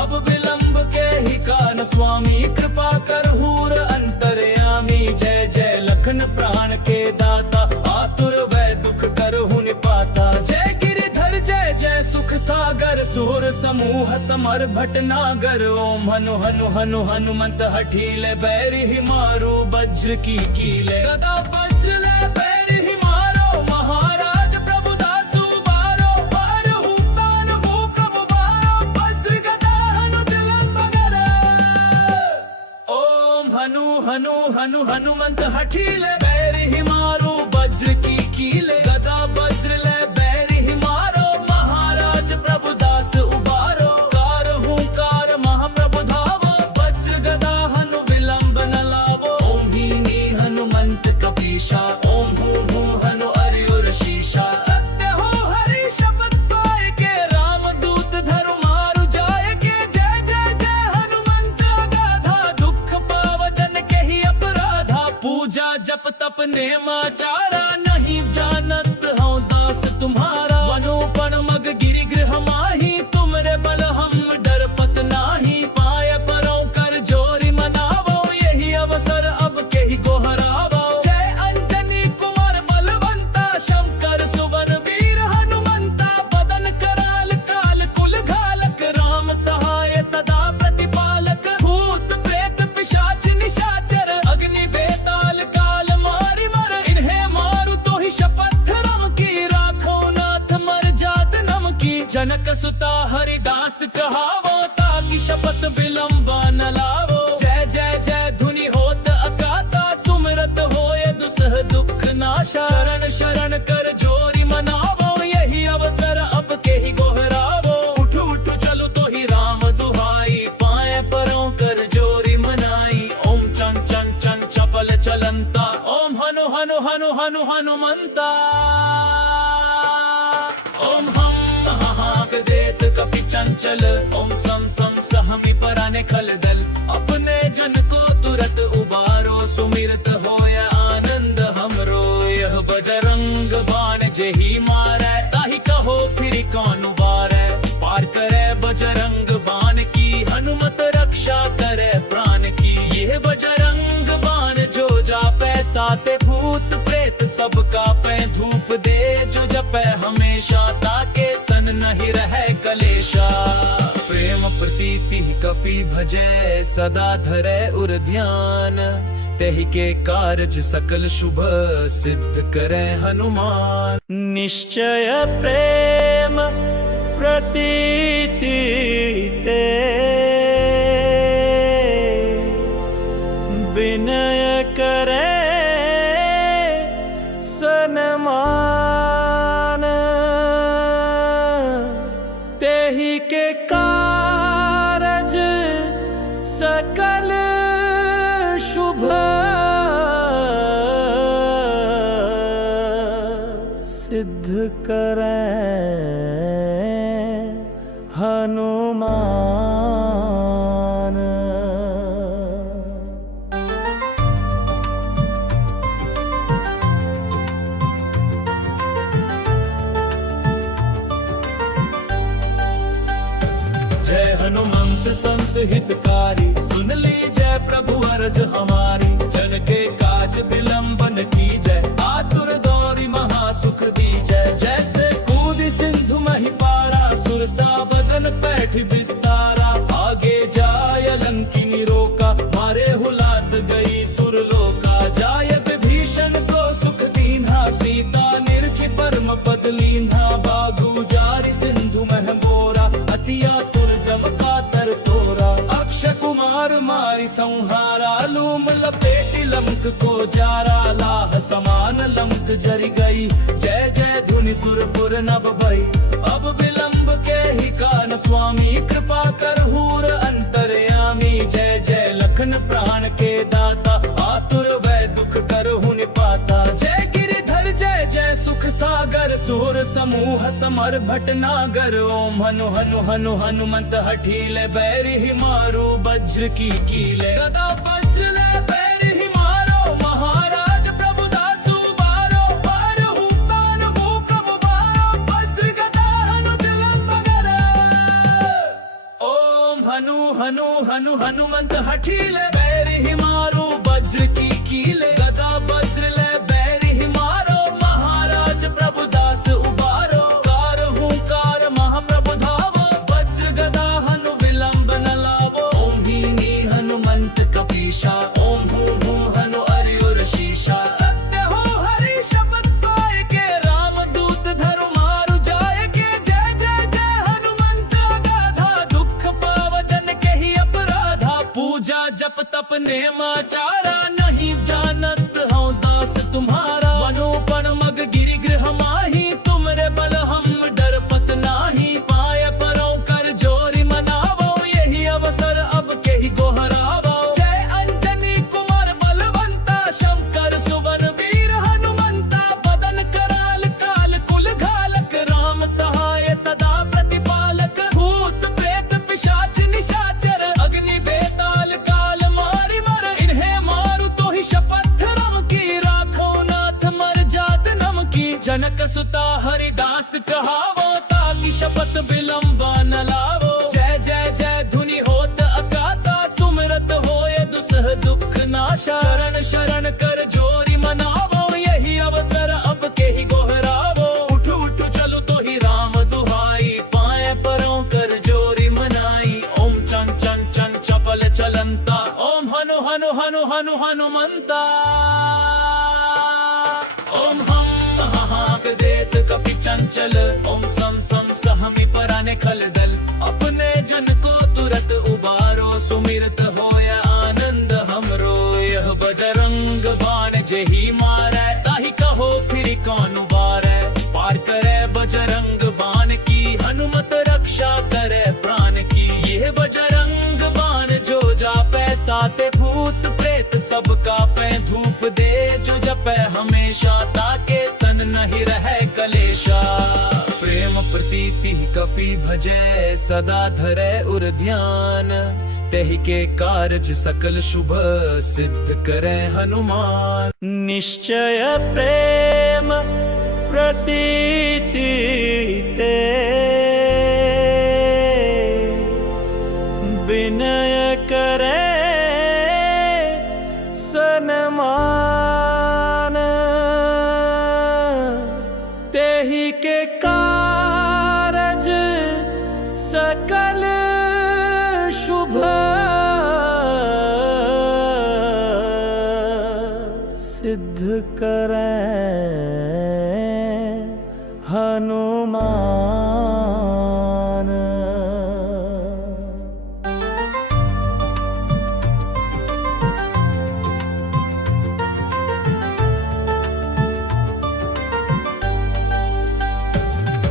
अब विलंब के ही कान स्वामी कृपा कर हूर अंतर्यामी। जय जय लखन प्राण के दाता आतुर वै दुख करहु निपाता। जय गिरिधर जय जय सुख सागर सुर समूह समर भटनागर। ओम हनु हनु हनु हनुमंत हठीले बैरि ही मारो वज्र की कीले। गदा वज्र ले बैरि ही मारो महाराज प्रभु दासु बारो। बारहु तान हो प्रभु बारो वज्र गदा हनु तिलंब करे। ओम हनु हनु हनु हनुमंत हठीले बैरि ही मारो वज्र की कीले। गदा वज्र ले बैरि ही मारो महाराज प्रभु दास उबारो। कार हुंकार महाप्रभु धावो वज्र गदा हनु विलंब न लावो। ओम हीनी हनुमंत कपीशा ओम हूं हूं हनु अर्युर शीशा। सत्य हो हरि शपथ पाए के राम दूत धरु मारु जाय के। जय जय जय हनुमंत गाधा दुख पाव जन के ही अपराधा। पूजा जप तप नेमाचारा नहीं जानत हूँ दास तुम्हारा। वनोपन मग गिरि गृह माही तुमरे बल हम डरपत नाही। पाय परों कर जोरी मनावो यही अवसर अब के ही गोहरावो। जय अंजनी कुमार बलवंता शंकर सुवन वीर हनुमंता। बदन कराल काल कुल घालक राम सहाय सदा प्रतिपालक। भूत प्रेत पिशाच निशाचर अग्नि बेताल काल मारि मर। इन्हें मारु तो ही शपथ रम की राखो नाथ मर जात नम की। जनक सुता हरिदास कहावो ताकि शपथ विलंबा न लावो। जय जय जय धुनि होत आकाशा सुमिरत होय दुसह दुख नाशा। शरण शरण कर जोरी मनावो यही अवसर अब के ही गोहरावो। उठ उठ चलो तो ही राम दुहाई पाए परों कर जोरी मनाई। ओम चन चन चन चपल चलंता ओम हनु हनु हनु हनु हनुमंता। ओम हम महाक देत कपि चंचल। ओम सम सम सहमी पराने खल दल। अपने जन को तुरत उबारो सुमिरत होय आनंद हमरो। यह बजरंग बाण जेहि मारै ताहि कहो फिर कौन उबारै। पार करे बजरंग बाण की हनुमत रक्षा करे प्राण की। यह बजरंग बाण जो जापै ताते भूत प्रेत सब कापै। धूप दे जो जपै हमेशा ताके तन नहीं रहे कलेशा। प्रेम प्रतीति कपि भजै सदा धरै उर ध्यान तेहि के कारज सकल शुभ सिद्ध करै हनुमान। निश्चय प्रेम प्रतीति ते विनय करे सनमान तेहि के कारज सकल सिद्ध करे हनुमान। जय हनुमंत संत हितकारी, सुन लीजय प्रभु अरज हमारी। जन के काज विलंबन कीजय, आतुर दौरी महासुख दीजय। जैसे कूद सिंधु मही पारा, सुरसा बदन पैठ विस्तारा। आगे जाय लंकिनी रोका, मारे हुलात गई सुरलोका। जाय विभीषण को सुख दीन्हा, सीता निरखि परम पद लीन्हा। बागु जारी सिंधु मह मोरा, अतिया जमका तर तोरा। अक्षय कुमार मारी संहारा, लूम लपेटी लंक को जारा। लाह समान लंक जरि गई, जय जय धुनि सुरपुर नभ भई। अब विलंब के ही कान स्वामी, कृपा कर हूर अंतर्यामी। जय जय लखन प्राण के दाता, आतुर वै दुख करहु निपाता। जय गिरिधर जय जय सुख सागर, सूर समूह समर भटनागर। ओम हनु हनु हनु हनुमंत हठीले, बैरि ही मारो वज्र की कीले। गदा वज्र ले बैरि ही मारो, महाराज प्रभुदास उबारो। बारहु कान मूक मुबारो, वज्र गदा हनु तिलक बगरे। ओम हनु हनु हनु हनुमंत हठीले, बैरि ही मारो वज्र की कीले। गदा वज्र ले बैरि ही मारो, महाराज प्रभुदास उबारो। कार हुंकार महाप्रभु धावो, वज्र गदा हनु विलंब न लावो। ओम हीनी हनुमंत कपीशा, ओम हूं हूं हनु अर्युर शीशा। सत्य हो हरि शपथ पाए के, राम दूत धरु मारु जाय के। जय जय जय हनुमंत गाधा, दुख पावजन के ही अपराधा। पूजा जप तप नेमाचारा, नहीं जानत हूँ दास तुम्हारा। मनोपण मग गिरि गृह माही, तुमरे बल हम डरपत नाही। पाय परों कर जोरी मनावो, यही अवसर अब के ही गोहरावो। जय अंजनी कुमार बलवंता, शंकर सुवन वीर हनुमंता। बदन कराल काल कुल घालक, राम सहाय सदा प्रतिपालक। भूत प्रेत पिशाच निशाचर, अग्नि बेताल काल मारि मर। इन्हें मारु तो ही शपथ रम की, राखो नाथ मर जात नम की। जनक सुता हरिदास कहावो, ताकि शपथ विलंबा न लावो। जय जय जय धुनि होत आकाशा, सुमरत होय दुसह दुख नाशा। शरण शरण कर जोरी मनावो, यही अवसर अब के ही गोहरावो। उठ उठ चलो तो ही राम दुहाई, पाए परों कर जोरी मनाई। ओम चन चन चन चपल चलंता, ओम हनु हनु हनु हनु हनुमंता। ओम हम हाहाक देत कपि चंचल, ओम सम सम सहमि पराने खल दल। अपने जन को तुरत उबारो, सुमिरत होया आनंद हमरो। यह बजरंग बाण जेही मारै, ताहि कहो फिरि कौन उबारै। पार करे बजरंग बाण की, हनुमत रक्षा करे प्राण की। यह बजरंग बाण जो जापै, ताते भूत प्रेत सब कापै। धूप दे जो जपै हमेशा, ताके तन नहीं रहे कलेशा। प्रेम प्रीति कपि भजै, सदा धरै उर ध्यान। तेहि के कारज सकल शुभ, सिद्ध करे हनुमान। निश्चय प्रेम प्रतीति ते, विनय करे सनमान। तेहि के कारज सकल शुभ, सिद्ध करे हनुमान।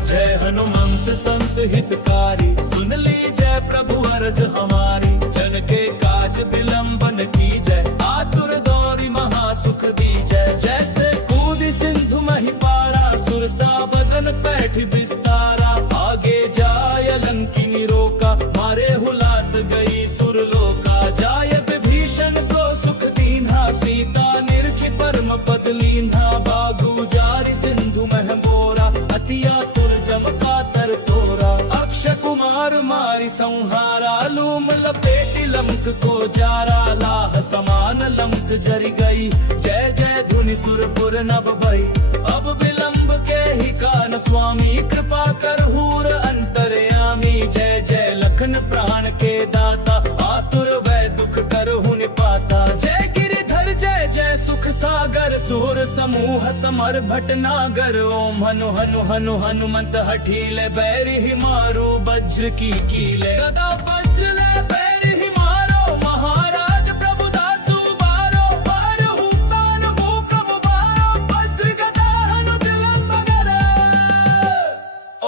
जय हनुमंत संत हितकारी, सुन लीजय प्रभु अरज हमारी। जन के काज विलंबन कीजय, आतुर दौरी महासुख दीजय। जैसे कूद सिंधु मही पारा, सुरसा बदन पैठ बिस्तारा, आगे जाय लंकिनी रोका, मारे हुलात गई सुरलोका, जाय विभीषण को सुख दीन्हा, सीता निरखि परम पद लीन्हा, बागु जारि सिंधु मह मोरा, अतिया तुर जमका तर तोरा, अक्षय कुमार मारि संहारा, लूम लपेटी लंक को जारा, लाह समान लंक जरि गई, जय जय धुनि सुरपुर नभ भई, अब विलंब के ही कान स्वामी, कृपा कर हूर अंतर्यामी, जय जय लखन प्राण के दाता, आतुर वै दुख करहु निपाता, जय गिरिधर जय जय सुख सागर, सूर समूह समर भटनागर, ओम हनु हनु हनु हनुमंत हठीले, बैरि ही मारो वज्र की कीले, गदा वज्र ले बैरि ही मारो, महाराज प्रभु दासु बारो, बारहु कान मुँह प्रभु बारो, वज्र गदा हनु दिलंब गरे,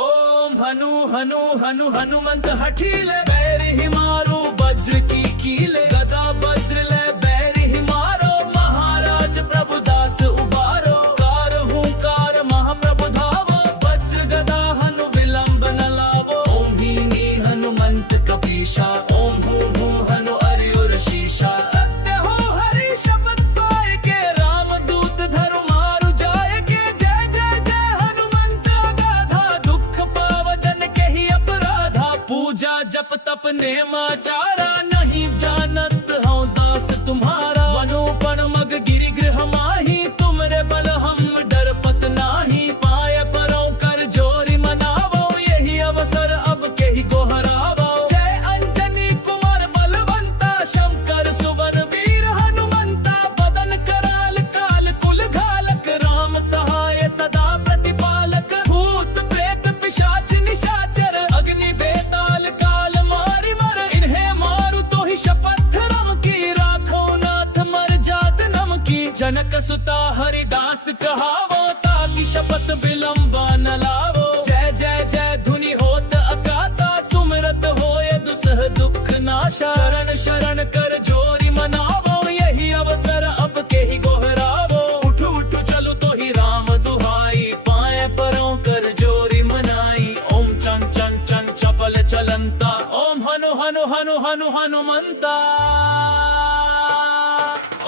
ओम हनु हनु हनु हनुमंत हठीले, बैरि ही मारो वज्र की कीले, गदा वज्र ले बैरि ही मारो, महाराज प्रभु दास उबारो, कार हुंकार महाप्रभु धावो, वज्र गदा हनु विलंब न लावो, ओम हीनी हनुमंत कपीशा, ओम हूँ हनु अर्युर शीशा, सत्य हो हरि शपथ पाए के, राम दूत धरु मारु जाय के, जय जय जय हनुमंत गाधा, दुख पाव जन के ही अपराधा, पूजा जप तप नेमाचारा, नहीं जानत हूँ दास तुम्हारा, वनोपन मग गिरि गृह माही, तुमरे बल हम डरपत नाही, पाए परों कर जोरी मनावो, यही अवसर अब के ही गोहरावो, जय अंजनी कुमार बलवंता, शंकर सुवन वीर हनुमंता, बदन कराल काल कुल घालक, राम सहाय सदा प्रतिपालक, भूत प्रेत पिशाच निशाचर, अग्नि बेताल काल मारि मर, इन्हें मारु तो ही शपथ रम की, राखो नाथ मर जात नम की, जनक सुता हरिदास कहावो, ताकि शपथ विलंबा न लावो, जय जय जय धुनि होत आकाशा, सुमिरत होय दुसह दुख नाशा, शरण शरण कर जोरी मनावो, यही अवसर अब के ही गोहरावो, उठ उठ चलो तो ही राम दुहाई, पाए परों कर जोरी मनाई, ओम चन चन चन चपल चलंता, ओम हनु हनु हनु हनु हनुमंता,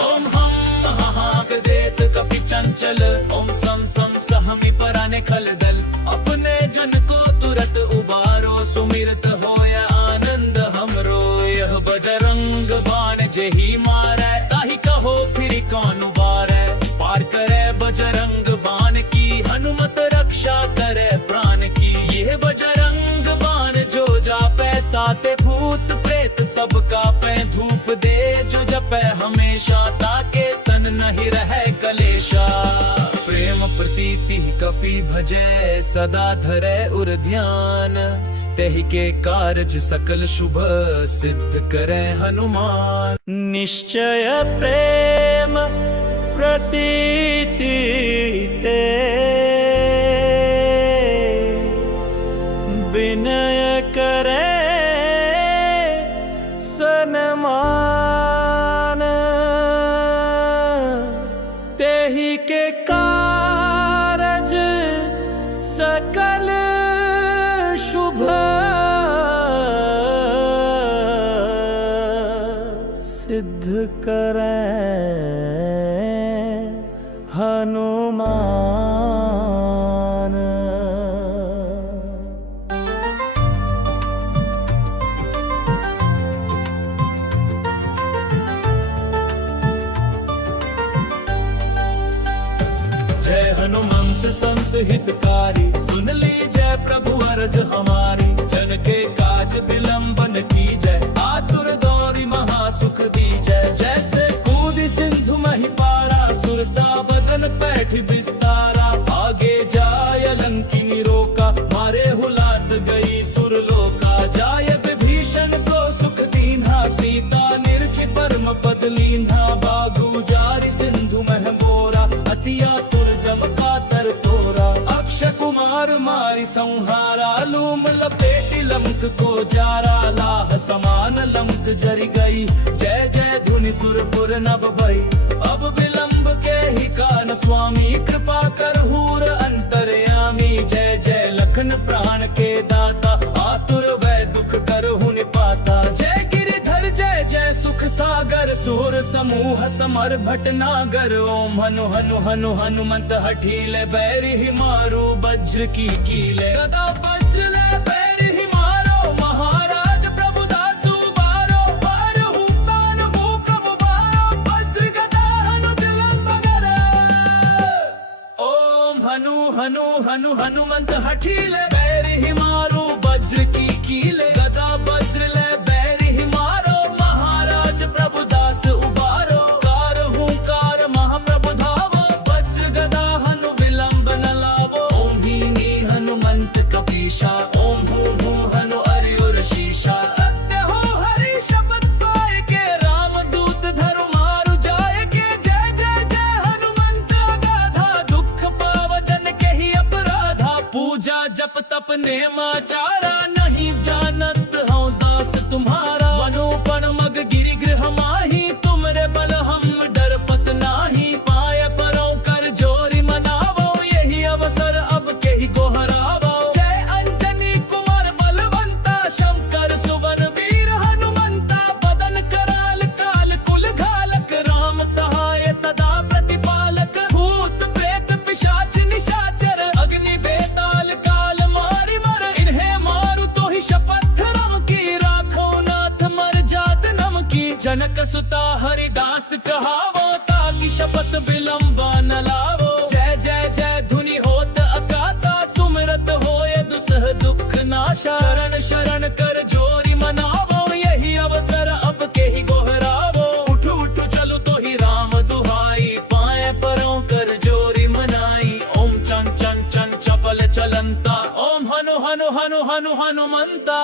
ओम हम हाक देत कपि चंचल, ओम सम सम सहमि पराने खल दल, अपने जन को तुरत उबारो, सुमिरत होय आनंद हमरो, यह बजरंग बाण जेहि मारै, ताहि कहो फिर कौन उबारै, पार करे बजरंग बाण की, हनुमत रक्षा करे प्राण की, यह बजरंग बाण जो जापै, ताते भूत प्रेत सब कापै, धूप दे जो जपै हमेशा, ताके तन नहीं रहे कलेशा, प्रेम प्रीति कपि भजै, सदा धरे उर ध्यान, तेहि के कारज सकल शुभ सिद्ध करे हनुमान, निश्चय प्रेम प्रतीति ते, विनय करे सनमान, तेहि के कारज सकल शुभ सिद्ध करे हनुमान। जय हनुमंत संत हितकारी, सुन लीजय प्रभु अरज हमारी, जन के काज विलंबन की जय, आतुर दौरी महासुख दी जय, जैसे कूदी सिंधु मही पारा, सुरसा बदन पैठ बिस्तारा, आगे जाय लंकिनी रोका, मारे हुलात गई सुरलोका, जाय विभीषण को सुख दीन्हा, सीता निरखि परम पद लीन्हा, बागु जारि सिंधु मह मोरा, अतिया तुर जमका तर तोरा, अक्षय कुमार मारि संहारा, लूम लपेटी लंक को जारा, लाह समान लंक जरि गई, जय जय धुनि सुरपुर नभ भई, अब विलंब के ही कान स्वामी, कृपा कर हूर अंतर्यामी, समूह समर भटनागर। ओम हनु हनु हनु हनुमंत हठीले बैरि ही मारो वज्र की कीले। गदा वज्र ले बैरि ही मारो महाराज प्रभु दासु बारो। बारहु तान भू प्रभु बारो वज्र गदा हनु तिलम बगरे। ओम हनु हनु हनु हनुमंत हठीले बैरि ही मारो वज्र की कीले। गदा वज्र ले बैरि ही मारो महाराज प्रभु दास उबारो। कार हुंकार महाप्रभु धावो वज्र गदा हनु विलंब न लावो। ओम हीनी हनुमंत कपीशा ओम हूं हूं हनु अर्युर शीशा। सत्य हो हरि शपथ पाए के राम दूत धरु मारु जाए के। जय जय जय हनुमंत गाधा दुख पाव जन के ही अपराधा। पूजा जप तप नेमाचारा नहीं जानत हूँ दास तुम्हारा। वनोपन मग गिरि गृह माही तुमरे बल हम डर पत नाही। पाए परों कर जोरी मनावो यही अवसर अब के ही गोहरावो। जय अंजनी कुमार बलवंता शंकर सुवन वीर हनुमंता। बदन कराल काल कुल घालक राम सहाय सदा प्रतिपालक। भूत प्रेत पिशाच निशाचर अग्नि बेताल काल मारि मर। इन्हें मारु तो ही शपथ रम की राखो नाथ मर जात नम की। जनक सुता हरिदास कहावो ताकि शपथ विलंबा न लावो। जय जय जय धुनि होत आकाशा सुमिरत होए दुसह दुख नाशा। शरण शरण कर जोरी मनावो यही अवसर अब के ही गोहरावो। उठ उठ चलो तो ही राम दुहाई पाए परों कर जोरी मनाई। ओम चन चन चन चपल चलंता ओम हनु हनु हनु हनु हनुमंता।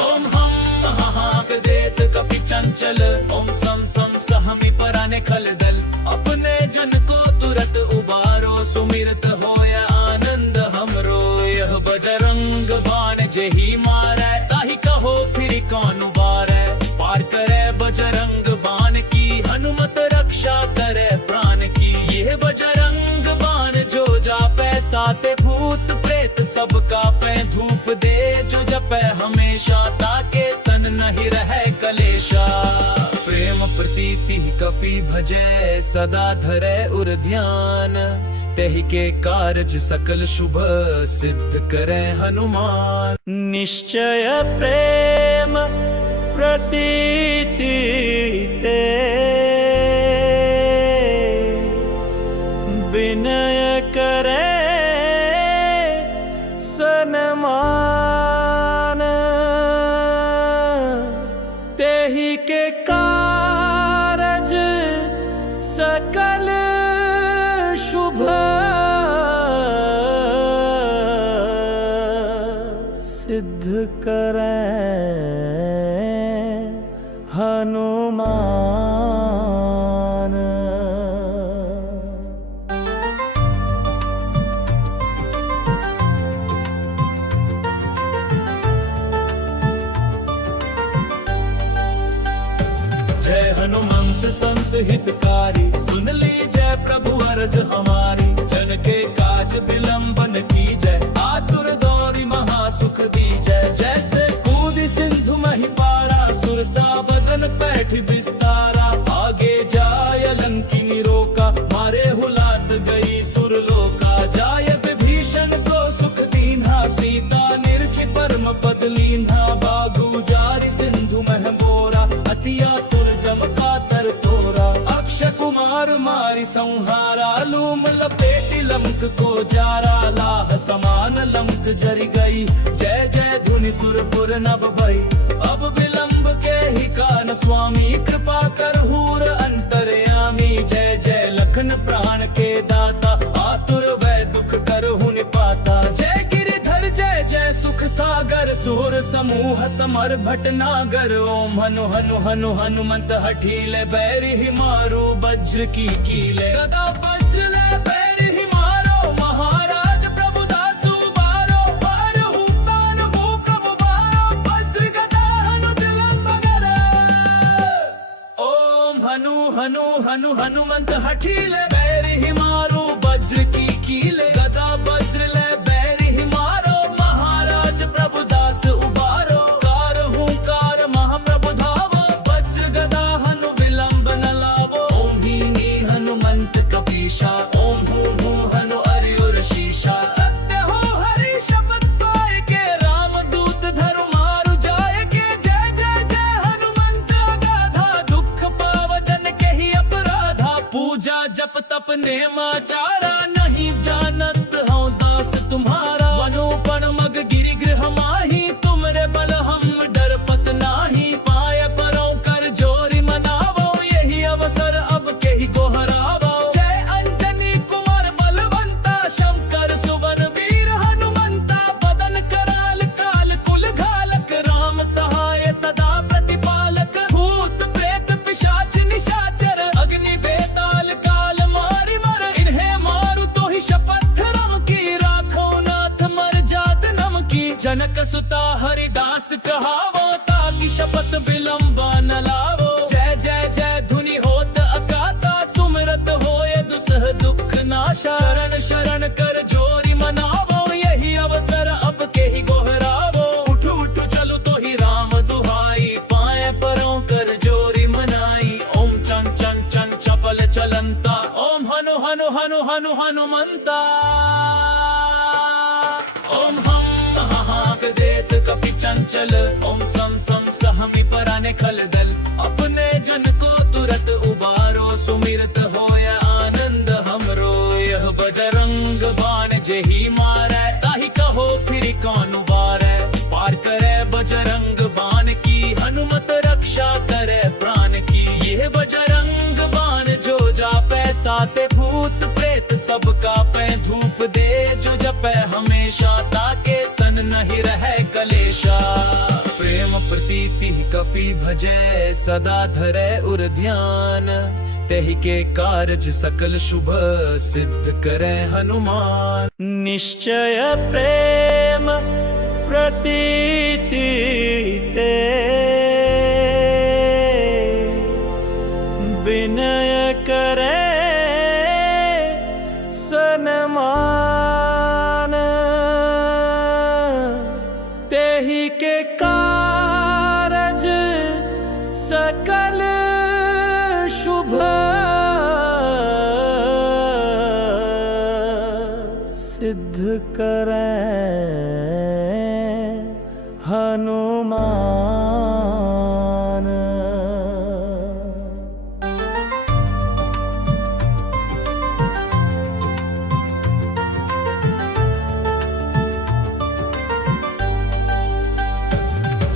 ओम हम हाहाक देत कपि चंचल। ओम सम सम सहमि पराने खल दल। अपने जन को तुरत उबारो सुमिरत होया आनंद हमरो। यह बजरंग बाण जेही मारै ताहि कहो फिर कौन उबारै। पार करे बजरंग बाण की हनुमत रक्षा करे प्राण की। यह बजरंग बाण जो जापै ताते भूत प्रेत सब कापै। धूप दे जो जपै हमेशा ताके तन नहीं रहे कलेशा। प्रेम प्रीति कपि भजै सदा धरे उर ध्यान। तेहि के कारज सकल शुभ सिद्ध करे हनुमान। निश्चय प्रेम प्रतीति ते विनय करे सनमान। तेहि के कारज सकल शुभ सिद्ध करे हनुमान। जय हनुमंत संत हितकारी सुन लीजय प्रभु अरज हमारी। जन के काज विलंबन की जय आतुर दौरी महासुख दीजय। जैसे कूदी सिंधु मही पारा सुरसा बदन पैठ विस्तारा। आगे जाय लंकिनी रोका मारे हुलात गई सुरलोका। जाय विभीषण को सुख दीन्हा सीता निरखि परम पद लीन्हा। बागु जारी सिंधु मह बोरा अतिया तुर जमका तर तोरा। अक्षय कुमार मारी संहारा लूम लपेटी लंक को जारा। लाह समान लंक जरी गई जय जय धुनि सुरपुर नभ भई। अब विलंब के ही कान स्वामी कृपा कर हूर अंतर्यामी। जय जय लखन प्राण के दाता आतुर वै दुख करहु निपाता। जय गिरिधर जय जय सुख सागर सुर समूह समर भटनागर। ओम हनु हनु हनु हनुमंत हठीले बैरि ही मारो वज्र की कीले। गदा वज्र ले बैरि ही मारो महाराज प्रभु दासु बारो। बारहु तान भू प्रभु बारो वज्र गदा हनु तिलम बगरे। ओम हनु हनु हनु हनुमंत हठीले बैरि ही मारो वज्र की कीले। गदा वज्र ले बैरि ही मारो महाराज प्रभु दास उबारो। कार हुंकार महाप्रभु धावो वज्र नेमाचारा नहीं जानत हूँ दास तुम्हारा वनोपन मग गिरि गृह माही तुमरे बल हम डरपत नाही पाए परों कर जोरी मनावो यही अवसर अब के ही गोहरावो जय अंजनी कुमार बलवंता शंकर सुवन वीर हनुमंता बदन कराल काल कुल घालक राम सहाय सदा प्रतिपालक भूत प्रेत पिशाच निशाचर अग्नि बेताल काल मारी मर इन्हें मारू तो ही शपथ रम की राखो नाथ मर जात नम की जनक सुता हरिदास कहावो ताकि शपथ विलंबा न लावो जय जय जय धुनि होत आकाशा सुमिरत होए दुसह दुख नाशा शरण शरण कर जोरी मनावो यही अवसर अब के ही गोहरावो उठ उठ चलो तो ही राम दुहाई पाए परों कर जोरी मनाई ओम चन चन चन चपल चलंता ओम हनु हनु हनु हनु हनुमंता ओम हम महाक देत कपि चंचल ओम सम सम सहमी पराने खल दल अपने जन को तुरत उबारो सुमिरत होया आनंद हमरो यह बजरंग बाण जेही मारै ताहि कहो फिर कौन उबारै पार करे बजरंग बाण की हनुमत रक्षा करे प्राण की यह बजरंग बाण जो जापै ताते भूत प्रेत सबका पै धूप दे जो जपै हमेशा ताके तन नहीं रहे कलेशा प्रेम प्रीति कपि भजै सदा धरे उर ध्यान तेहि के कारज सकल शुभ सिद्ध करे हनुमान निश्चय प्रेम प्रतीति ते विनय करे सनमान तेहि के कारज सकल शुभ सिद्ध करे हनुमान।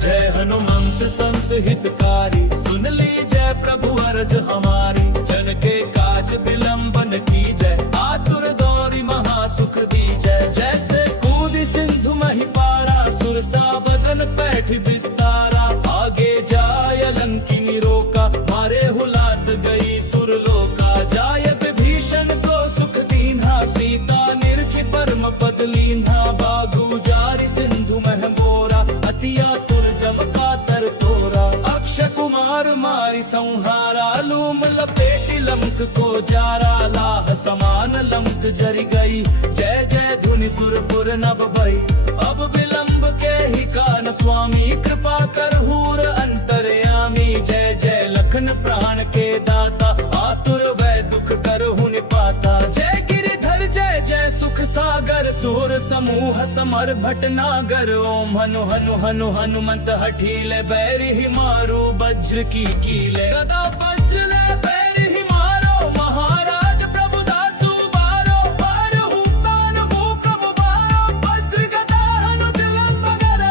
जय हनुमंत संत हितकारी सुन लीजय प्रभु अरज हमारी जन के काज विलंबन की जय आतुर दौरी महासुख दीजय जैसे कूद सिंधु मही पारा सुरसा बदन पैठ विस्तारा आगे जाय लंकिनी रोका मारे हुलात गई सुरलोका जाय विभीषण को सुख दीन्हा सीता निरखि परम पद लीन्हा बागु जारी सिंधु मह मोरा अतिया जमकातर तोरा अक्षय कुमार मारी संहारा लूम लपेटी लंक को जारा लाह समान लंक जर गई जय जय धुनि सुरपुर नभ भई अब विलंब के ही कान स्वामी कृपा कर हूर अंतर्यामी जय जय लखन प्राण के दाता आतुर वै दुख करहु निपाता जय गिरिधर जय जय सुख सागर सूर समूह समर भटनागर ओम हनु हनु हनु हनुमंत हठीले बैरि ही मारो वज्र की कीले गदा वज्र ले बैरि ही मारो महाराज प्रभु दासु बारो बारहु तान भू प्रभु बारो वज्र गदा हनु तिलक मगर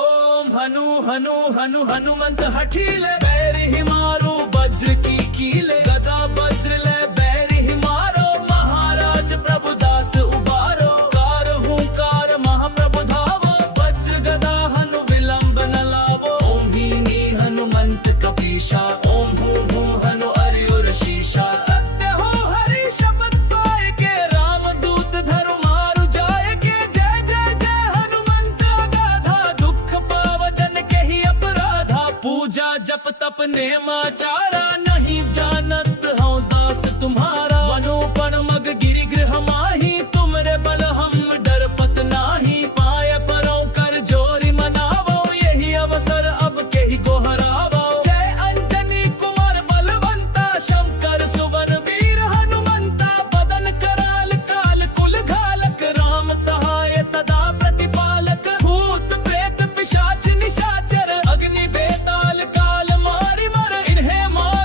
ओम हनु हनु हनु हनुमंत हठीले बैरि ही मारो वज्र की कीले गदा वज्र ले बैरि ही मारो महाराज प्रभु दास उबारो कार हुंकार महाप्रभु धावो वज्र गदा हनु विलंब न लावो ओम हीनी हनुमंत कपीशा ओम हूं हूं हनु अर्युर शीशा सत्य हो हरि शपथ पाए के राम दूत धरु मारु जाय के जय जय जय हनुमंत गाधा दुख पावजन के ही अपराधा पूजा जप तप नेमाचारा नहीं जानत हूँ दास तुम्हारा वनोपन मग गिरि गृह माही तुमरे बल हम डरपत नाही पाए परों कर जोरी मनावो यही अवसर अब के ही गोहरावो जय अंजनी कुमार बलवंता शंकर सुवन वीर हनुमंता बदन कराल काल कुल घालक राम सहाय सदा प्रतिपालक भूत प्रेत पिशाच निशाचर अग्नि बेताल काल मारी मर इन्हें मार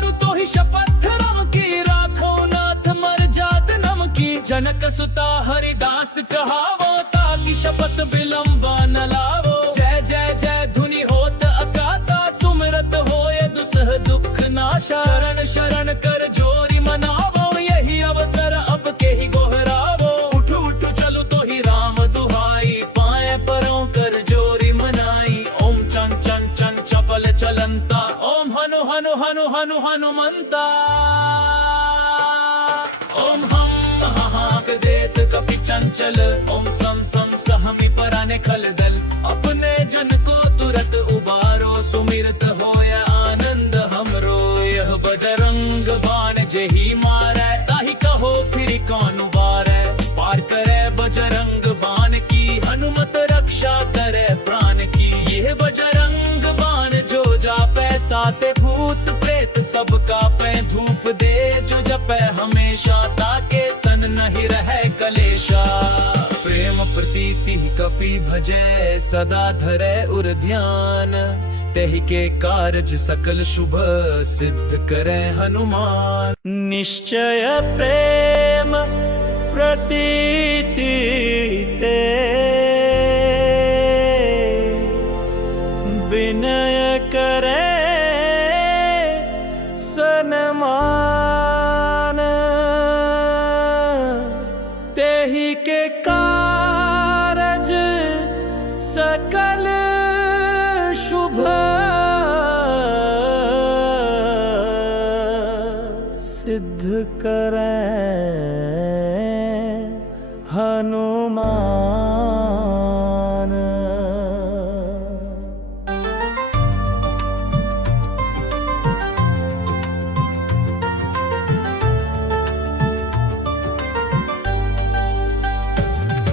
जनक सुता हरिदास कहावो, ताकि शपथ विलंब न लावो। जय जय जय धुनि होत आकाशा, सुमिरत होय दुसह दुख नाशा। शरण शरण कर जोरी मनावो, यही अवसर अब के ही गोहरावो। उठ उठ चलो तो ही राम दुहाई, पाए परों कर जोरी मनाई। ओम चन चन चन चपल चलंता, ओम हनु हनु हनु हनु हनुमंता। ओम हम हाहाक देत कपि चंचल, ओम सम सम सहमि पराने खल दल। अपने जन को तुरत उबारो, सुमिरत होया आनंद हमरो। यह बजरंग बाण जेहि मारै, ताहि कहो फिर कौन उबारै। पार करे बजरंग बाण की, हनुमत रक्षा करे प्राण की। यह बजरंग बाण जो जापै, ताते भूत प्रेत सब कापै। धूप दे जो जपै हमेशा, ताके तन नहीं रहे कलेशा। प्रेम प्रीति कपि भजै, सदा धरै उर ध्यान। तेहि के कारज सकल शुभ, सिद्ध करे हनुमान। निश्चय प्रेम प्रतीति ते, विनय करे सनमान। तेहि के कारज सकल शुभ, सिद्ध करे हनुमान।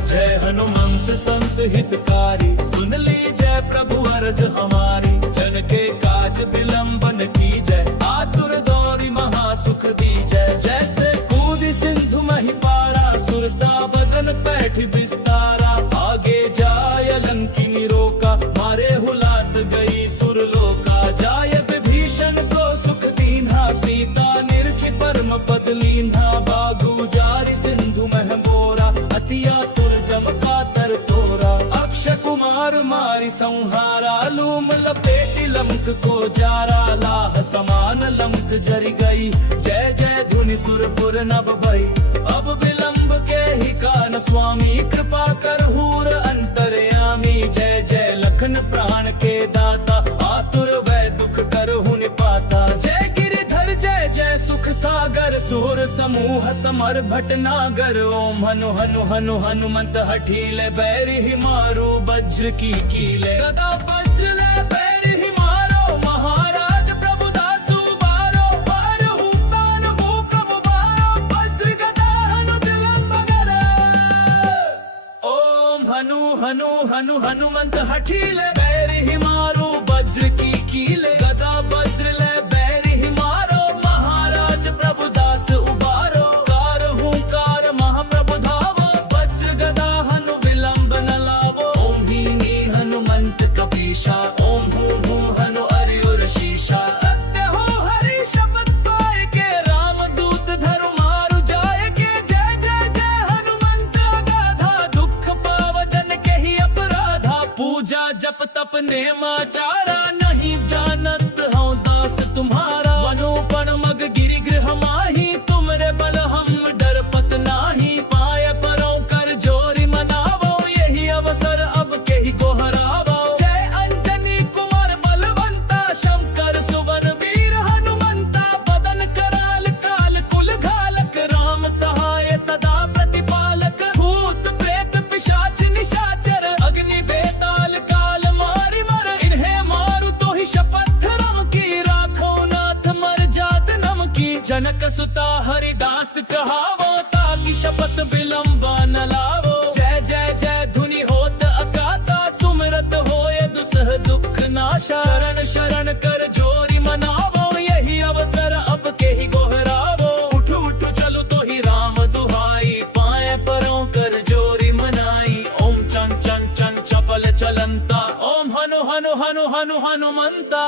जय हनुमंत संत हितकारी, सुन लीजय प्रभु अरज हमारी। जन के काज विलंबन की जय, आतुर दौरी महासुख दीजय। जैसे कूदी सिंधु मही पारा, सुरसा बदन पैठ विस्तारा। आगे जाय लंकिनी रोका, मारे हुलात गई सुरलोका। जाय विभीषण को सुख दीन्हा, सीता निरखि परम पद लीन्हा। बागु जारी सिंधु मह बोरा, अति आतुर जमका तर तोरा। अक्षय कुमार मारी संहारा, लूम लपेटी लंक को जारा। लाह समान लंक जरी गई, जय जय धुनि सुरपुर नभ भई। अब विलंब के ही कान स्वामी, कृपा कर हूर अंतर्यामी। जय जय लखन प्राण के दाता, आतुर वै दुख करहु निपाता। जय गिरिधर जय जय सुख सागर, सूर समूह समर भटनागर। ओम हनु हनु हनु हनुमंत हठीले, बैरि ही मारो वज्र की कीले। गदा वज्र ले बैरि ही मारो, महाराज प्रभुदास उबारो। बारहु कान मूक मुबारो, वज्र गदा हनु दिलंब गरे। ओम हनु हनु हनु हनुमंत हठीले, बैरि ही मारो वज्र की कीले। गदा वज्र ले बैरि ही मारो, महाराज प्रभुदास उबारो। कार हुंकार महाप्रभु धावो, वज्र गदा हनु विलंब न लावो। ओम हीनी हनुमंत कपीशा, ओम हूं हूं हनु अर्युर शीशा। सत्य हो हरि शपथ पाए के, राम दूत धरु मारु जाय के। जय जय जय हनुमंत गाधा, दुख पाव जन के ही अपराधा। पूजा जप तप नेमाचारा, नहीं जानत हूँ दास तुम्हारा। वनोपन मग गिरि गृह माही, तुमरे बल हम डरपत नाही। पाए परों कर जोरी मनावो, यही अवसर अब के ही गोहरावो। जय अंजनी कुमार बलवंता, शंकर सुवन वीर हनुमंता। बदन कराल काल कुल घालक, राम सहाय सदा प्रतिपालक। भूत प्रेत पिशाच निशाचर, अग्नि बेताल काल मारि मर। इन्हें मारु तो ही शपथ रम की, राखो नाथ मर जात नम की। जनक सुता हरिदास कहावो, ताकि शपथ विलंब न लावो। जय जय जय धुनि होत आकाशा, सुमिरत होय दुसह दुख नाशा। शरण शरण कर जोरी मनावो, यही अवसर अब के ही गोहरावो। उठ उठ चलो तो ही राम दुहाई, पाए परों कर जोरी मनाई। ओम चन चन चन चपल चलंता, ओम हनु हनु हनु हनु हनुमंता।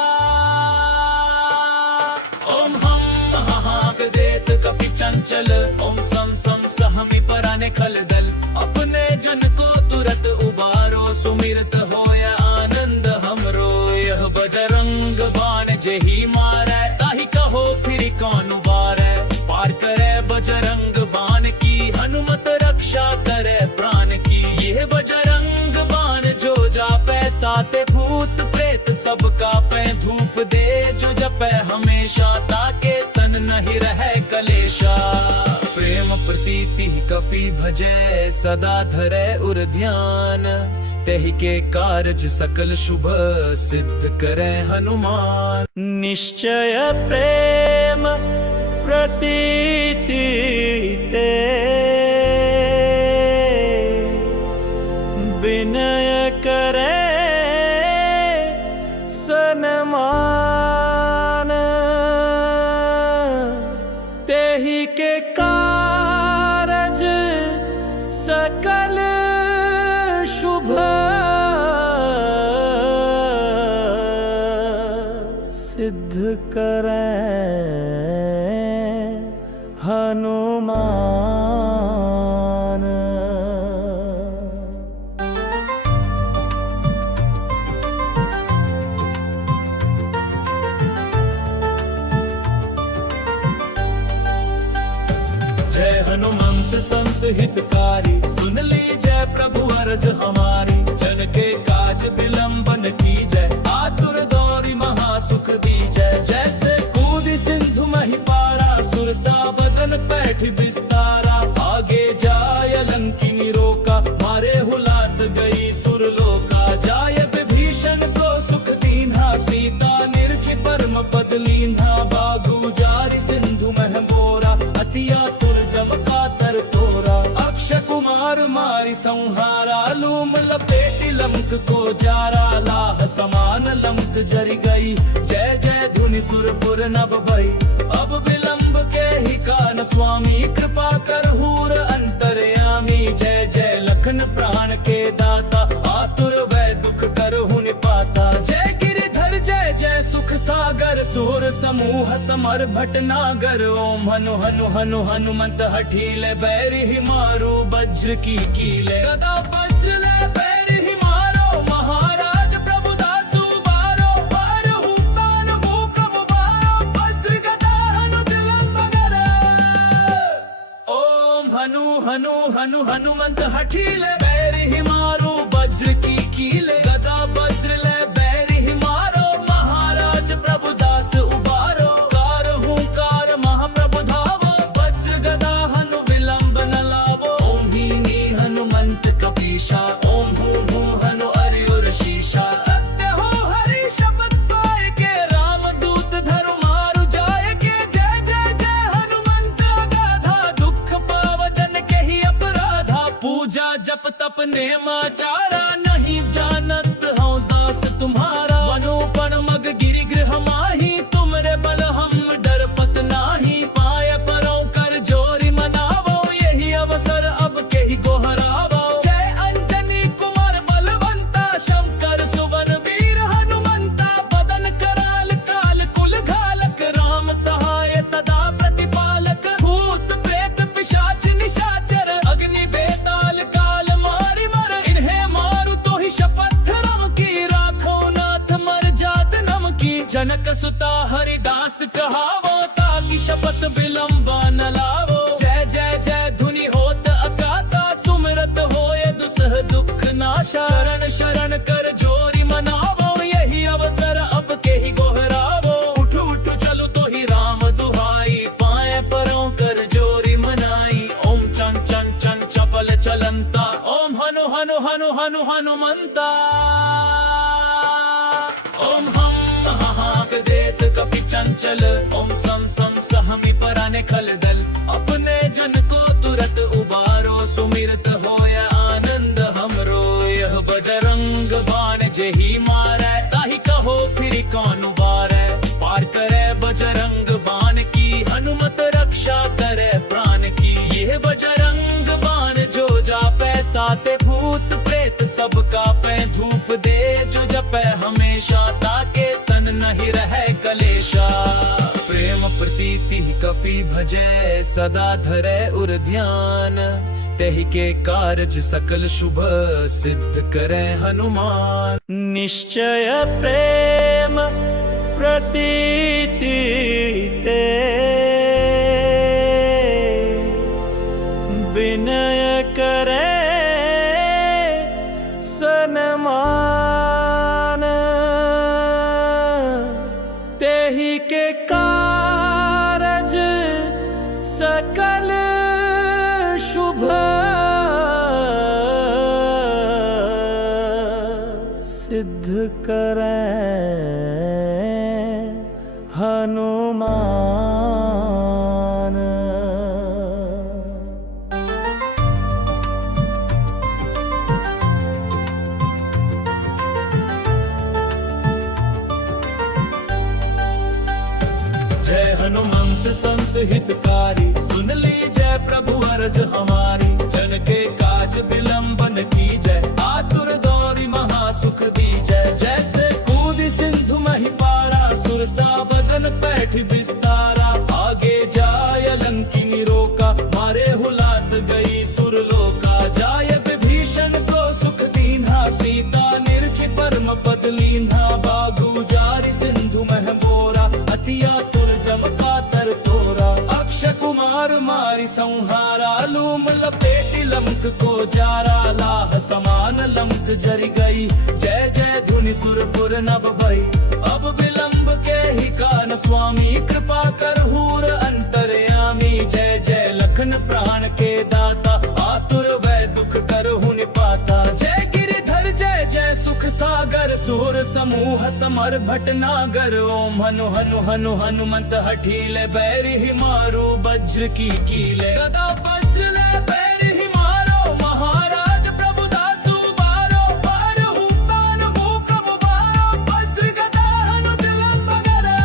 ओम हम हाहाक देत कपि चंचल, ओम सम सम सहमि पर खलदल अपने जन को तुरत उबारो सुमिरत होया आनंद हमरो यह बजरंग बाण जेही मारै ताही कहो फिर कौन उबारै पार करे बजरंग बाण की हनुमत रक्षा करे प्राण की यह बजरंग बाण जो जापै ताते भूत प्रेत सब कापै धूप दे जो जपै हमेशा ताके तन नहीं रहे कलेशा प्रेम प्रीति कपि भजै सदा धरे उर ध्यान तेहि के कारज सकल शुभ सिद्ध करे हनुमान निश्चय प्रेम प्रतीति ते विनय करे सनमान तेहि के कारज सकल शुभ सिद्ध करे हनुमान। जय हनुमंत संत हितकारी सुन लीजय प्रभु अरज हमारी जन के काज विलंबन की जय आतुर दौरी महासुख दी जय जैसे कूदी सिंधु मही पारा सुरसा बदन पैठ विस्तारा आगे जाय लंकिनी रोका मारे हुलात गई सुरलोका जाय विभीषण को सुख दीन्हा सीता निर्खि परम पद लीन्हा बागु जारी सिंधु मह बोरा अतिया जमकातर तोरा अक्षय कुमार मारी संहारा लूम लपेटी लंक को जारा लाह समान लंक जरी गई जय जय धुनि सुरपुर नभ भई अब विलंब के ही कान स्वामी कृपा कर हूर अंतर्यामी जय जय लखन प्राण के दाता आतुर वै दुख करहु निपाता जय गिरिधर जय जय सुख सागर सूर समूह समर भटनागर ओम हनु हनु हनु हनुमंत हठीले बैरि ही मारो वज्र की कीले गदा वज्र ले बैरि ही मारो महाराज प्रभु दासु बारो बारहु कान मुख मुबारो वज्र गदा हनु दिलंब करे ओम हनु हनु हनु हनुमंत हठीले बैरि ही मारो वज्र की कीले गदा वज्र ले बैरि ही मारो महाराज प्रभु दास उबारो कारहु कार महाप्रभु धावो वज्र गदा हनु विलंब न लावो ओम हीनी हनुमंत कपीशा ओम हूँ हनु अर्युर शीशा सत्य हो हरि शपथ पाए के राम दूत धरु मारु जाय के जय जय जय हनुमंत गाधा दुख पाव जन के ही अपराधा पूजा जप तप नेमाचारा नहीं जानत हूँ दास तुम्हारा मनोपन मग गिरि गृह माही तुमरे बल हम डर पत नाही पाय परो कर जोरी मनावो यही अवसर अब के ही गोहरावो जय अंजनी कुमार बलवंता शंकर सुवन वीर हनुमंता बदन कराल काल कुल घालक राम सहाय सदा प्रतिपालक भूत प्रेत पिशाच निशाचर अग्नि बेताल काल मारि मर इन्हें मारु तो ही शपथ रम की राखो नाथ मर जात नम की जनक सुता हरिदास कहावो ताकि शपथ विलंबा न लावो जय जय जय धुनि होत आकाशा सुमिरत होए दुसह दुख नाशा शरण शरण कर जोरी मनावो यही अवसर अब के ही गोहरावो उठ उठ चलो तो ही राम दुहाई पाए परों कर जोरी मनाई ओम चन चन चन चपल चलंता ओम हनु हनु हनु हनु हनुमंता ओम हम हाक देत कपि चंचल ओम सम सम सहमी पराने खलदल अपने जन को तुरत उबारो सुमिरत होया आनंद हमरो यह बजरंग बाण जेही मारै ताही कहो फिर कौन उबारै पार करे बजरंग बाण की हनुमत रक्षा करे प्राण की यह बजरंग बाण जो जापै ताते भूत प्रेत सब कापै धूप दे जो जपै हमेशा ताके तन नहीं रहे कलेशा प्रेम प्रीति कपि भजै सदा धरे उर ध्यान तेहि के कारज सकल शुभ सिद्ध करे हनुमान। निश्चय प्रेम प्रतीति ते विनय करे सनमान। तेहि के कारज सकल शुभ सिद्ध करे हनुमान। जय हनुमंत संत हितकारी, सुन लीजय प्रभु अरज हमारी। जन के काज विलंबन कीजय, आतुर दौरी महासुख दीजय। जैसे कूदी सिंधु महि पारा, सुरसा बदन पैठ विस्तारा। आगे जाय लंकिनी रोका, मारे हुलात गई सुरलोका। जाय विभीषण को सुख दीन्हा, सीता निरखि परम पद लीन्हा। बागु जारि सिंधु मह बोरा, अति आतुर जमका तर तोरा। अक्षय कुमार मारि संहारा, लूम लपेटि लंक को जारा। लाह समान लंक जरि गई, जय जय धुनि सुरपुर नभ भई। अब विलंब के ही कान स्वामी, कृपा करहूर अंतर्यामी। जय जय लखन प्राण के दाता, आतुर वै दुख करहु निपाता। जय गिरिधर जय जय सुख सागर, सूर समूह समर भटनागर। ओम हनु हनु हनु हनुमंत हठीले, बैरि ही मारो वज्र की कीले। गदा वज्र ले बैरि ही मारो, महाराज प्रभु दासु बारो। बारहु तान हो प्रभु बारो, वज्र गदा हनु दिलंब करे।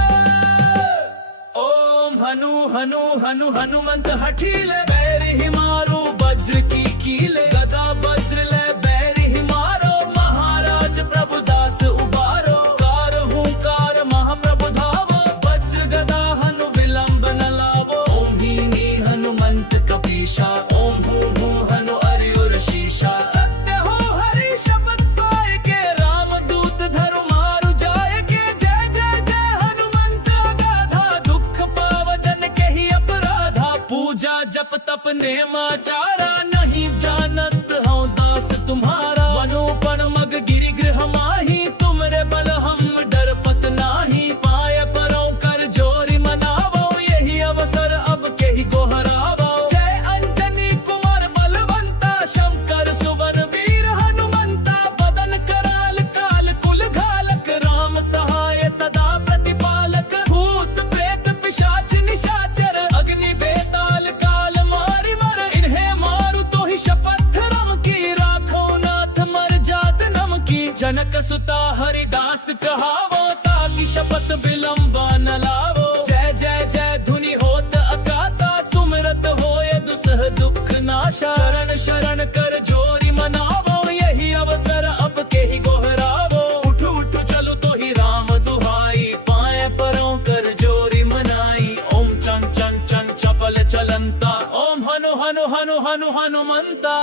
ओम हनु हनु हनु हनुमंत हठीले, बैरि ही मारो वज्र की कीले। गदा वज्र ले बैरि ही मारो, महाराज प्रभु दास उबारो। कार हुंकार महाप्रभु धावो, वज्र गदा हनु विलंब न लावो। ओम हीनी हनुमंत कपीशा, ओम हूं हूं हनु अर्युर शीशा। सत्य हो हरि शपथ पाए के, राम दूत धरु मारु जाय के। जय जय जय हनुमंत गाधा, दुख पाव जन के ही अपराधा। पूजा जप तप नेमाचारा, नहीं जानत हूँ दास तुम्हारा। वनोपन मग गिरि गृह माही, तुमरे बल हम डरपत नाही। पाय परों कर जोरी मनावो, यही अवसर अब के ही गोहरावो। जय अंजनी कुमार बलवंता, शंकर सुवन वीर हनुमंता। बदन कराल काल कुल घालक, राम सहाय सदा प्रतिपालक। भूत प्रेत पिशाच निशाचर, अग्नि बेताल काल मारि मर। इन्हें मारु तो ही शपथ रम की, राखो नाथ मर जात नम की। जनक सुता हरिदास कहावो, ताकि शपथ विलंबा न लावो। जय जय जय धुनि होत आकाशा, सुमिरत होय दुसह दुख नाशा। शरण शरण कर जोरी मनावो, यही अवसर अब के ही गोहरावो। उठ उठ चलो तो ही राम दुहाई, पाए परों कर जोरी मनाई। ओम चन चन चन चपल चलंता, ओम हनु हनु हनु हनु हनुमंता।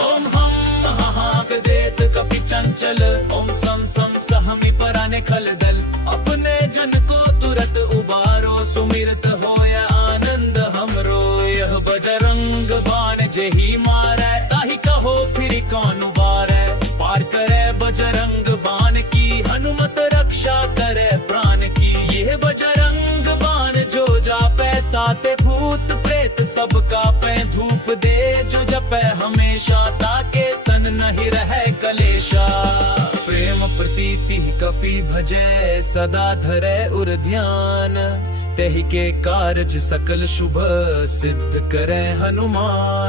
ओम हम महाग देत कपि चंचल, ओम सम सम सहमि पराने खल दल। अपने जन को तुरत उबारो, सुमिरत होया आनंद हमरो। यह बजरंग बाण जेहि मारै, ताहि कहो फिर कौन उबारै। पार करे बजरंग बाण की, हनुमत रक्षा करे प्राण की। यह बजरंग बाण जो जापै, ताते भूत प्रेत सब कापै। धूप दे जो जपै हमेशा, ताके तन नहीं रहे कलेशा। प्रेम प्रीति कपि भजै, सदा धरे उर ध्यान। तेहि के कारज सकल शुभ सिद्ध करे हनुमान।